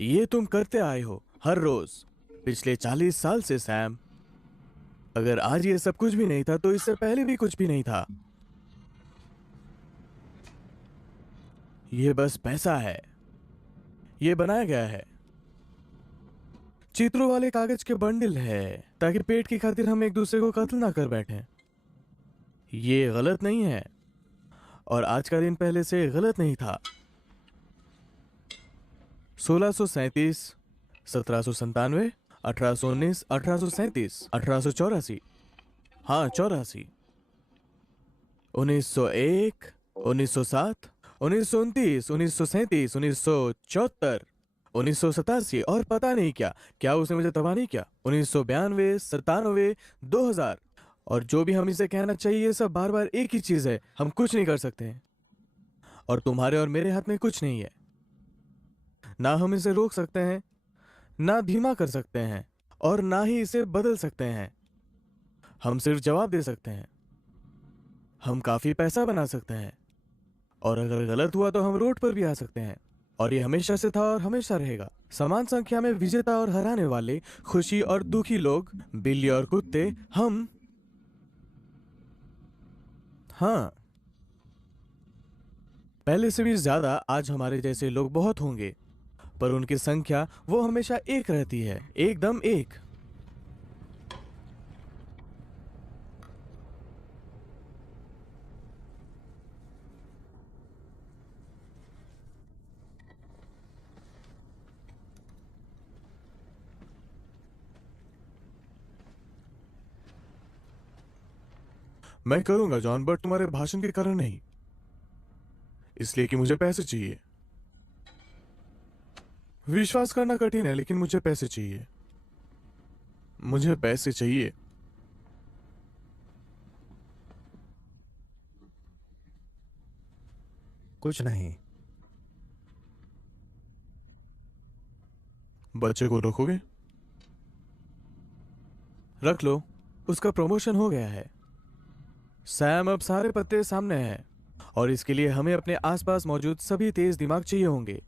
ये तुम करते आए हो हर रोज पिछले 40 साल से सैम। अगर आज ये सब कुछ भी नहीं था तो इससे पहले भी कुछ भी नहीं था। ये बस पैसा है। ये बनाया गया है, चित्रों वाले कागज के बंडल है, ताकि पेट की खातिर हम एक दूसरे को कत्ल ना कर बैठें। ये गलत नहीं है, और आज का दिन पहले से गलत नहीं था। 1637, 1797, 1819, 1837, 1884, हाँ 84, 1901, 1907, 1929, 1937, 1974, 1987 और पता नहीं क्या उसने मुझे तबाह नहीं किया। 1992, 97, 2000 और जो भी हम इसे कहना चाहिए, ये सब बार बार एक ही चीज है, हम कुछ नहीं कर सकते हैं। और तुम्हारे और मेरे हाथ में कुछ नहीं है। ना हम इसे रोक सकते हैं, ना धीमा कर सकते हैं, और ना ही इसे बदल सकते हैं। हम सिर्फ जवाब दे सकते हैं। हम काफी पैसा बना सकते हैं, और अगर गलत हुआ तो हम रोड पर भी आ सकते हैं। और ये हमेशा से था और हमेशा रहेगा। समान संख्या में विजेता और हराने वाले, खुशी और दुखी लोग, बिल्ली और कुत्ते, हम। हाँ, पहले से भी ज्यादा आज हमारे जैसे लोग बहुत होंगे, पर उनकी संख्या वो हमेशा एक रहती है, एकदम एक। मैं करूंगा जॉन, बट तुम्हारे भाषण के कारण नहीं, इसलिए कि मुझे पैसे चाहिए। विश्वास करना कठिन है, लेकिन मुझे पैसे चाहिए। मुझे पैसे चाहिए। कुछ नहीं। बच्चे को रखोगे? रख लो, उसका प्रमोशन हो गया है। सैम, अब सारे पत्ते सामने हैं, और इसके लिए हमें अपने आसपास मौजूद सभी तेज दिमाग चाहिए होंगे।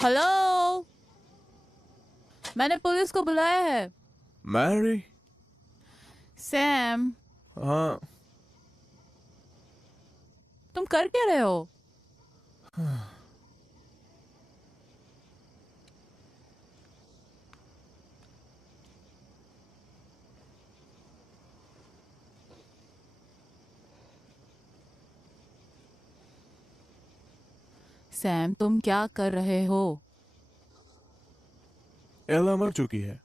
हेलो, मैंने पुलिस को बुलाया है। मैरी? सैम, हाँ। तुम कर क्या रहे हो? सैम, तुम क्या कर रहे हो? एला मर चुकी है।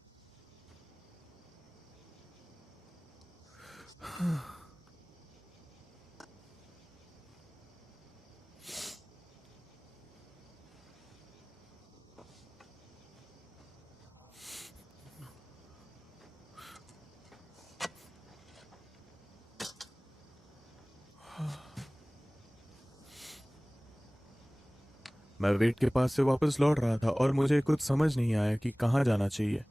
मैं वेट के पास से वापस लौट रहा था और मुझे कुछ समझ नहीं आया कि कहाँ जाना चाहिए।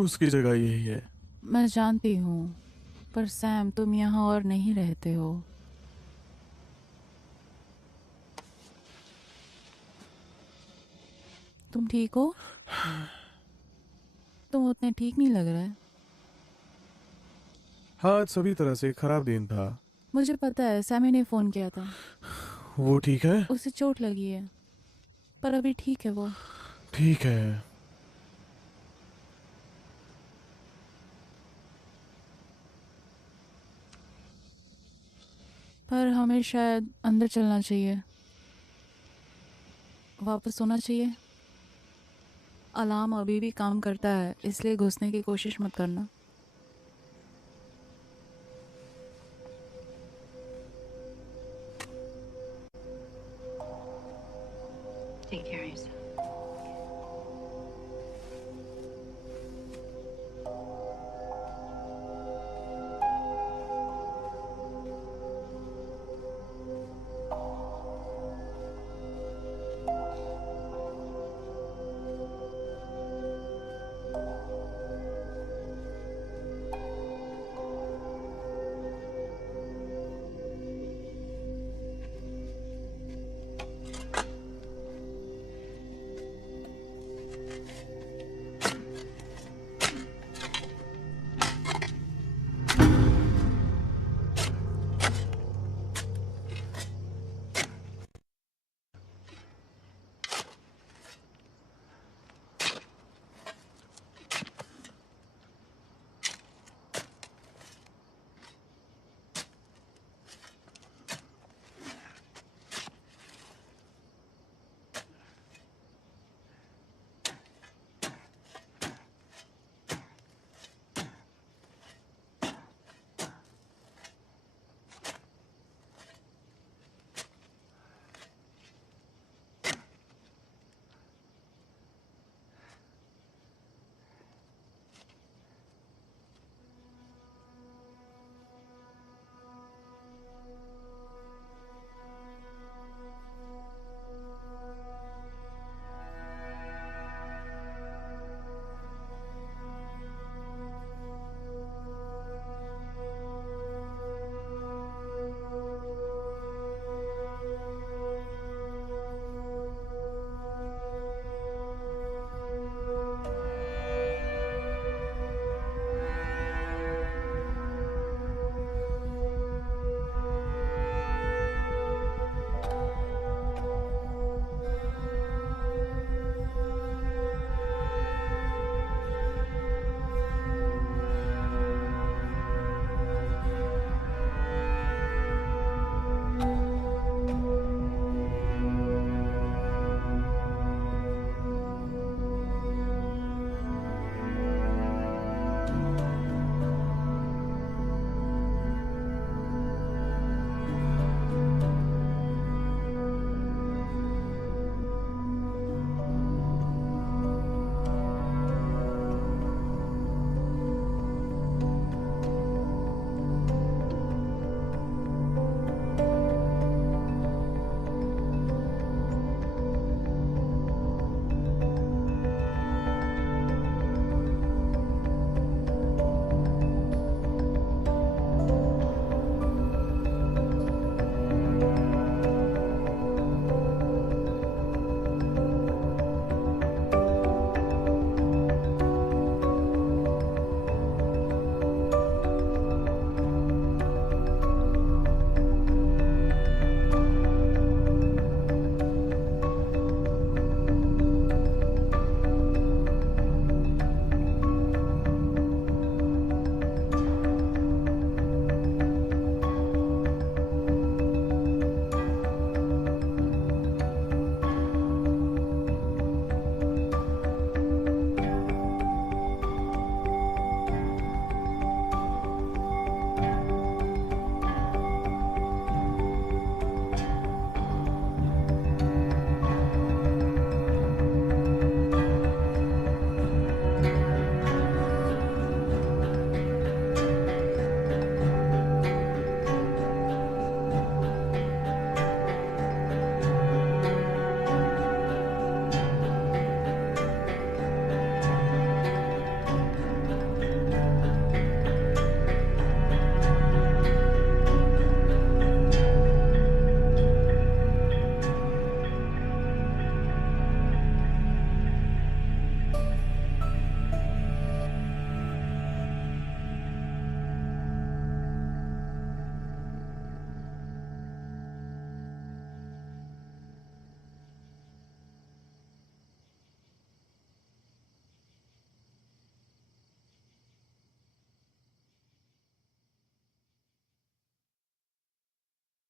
उसकी जगह यही है। मैं जानती हूँ, पर सैम तुम यहाँ और नहीं रहते हो। तुम ठीक हो? तुम उतने ठीक नहीं लग रहे। हाँ, आज सभी तरह से एक खराब दिन था। मुझे पता है, सैमी ने फ़ोन किया था। वो ठीक है? उसे चोट लगी है, पर अभी ठीक है वो। ठीक है। पर हमें शायद अंदर चलना चाहिए, वापस सोना चाहिए। अलार्म अभी भी काम करता है, इसलिए घुसने की कोशिश मत करना। Take care of yourself.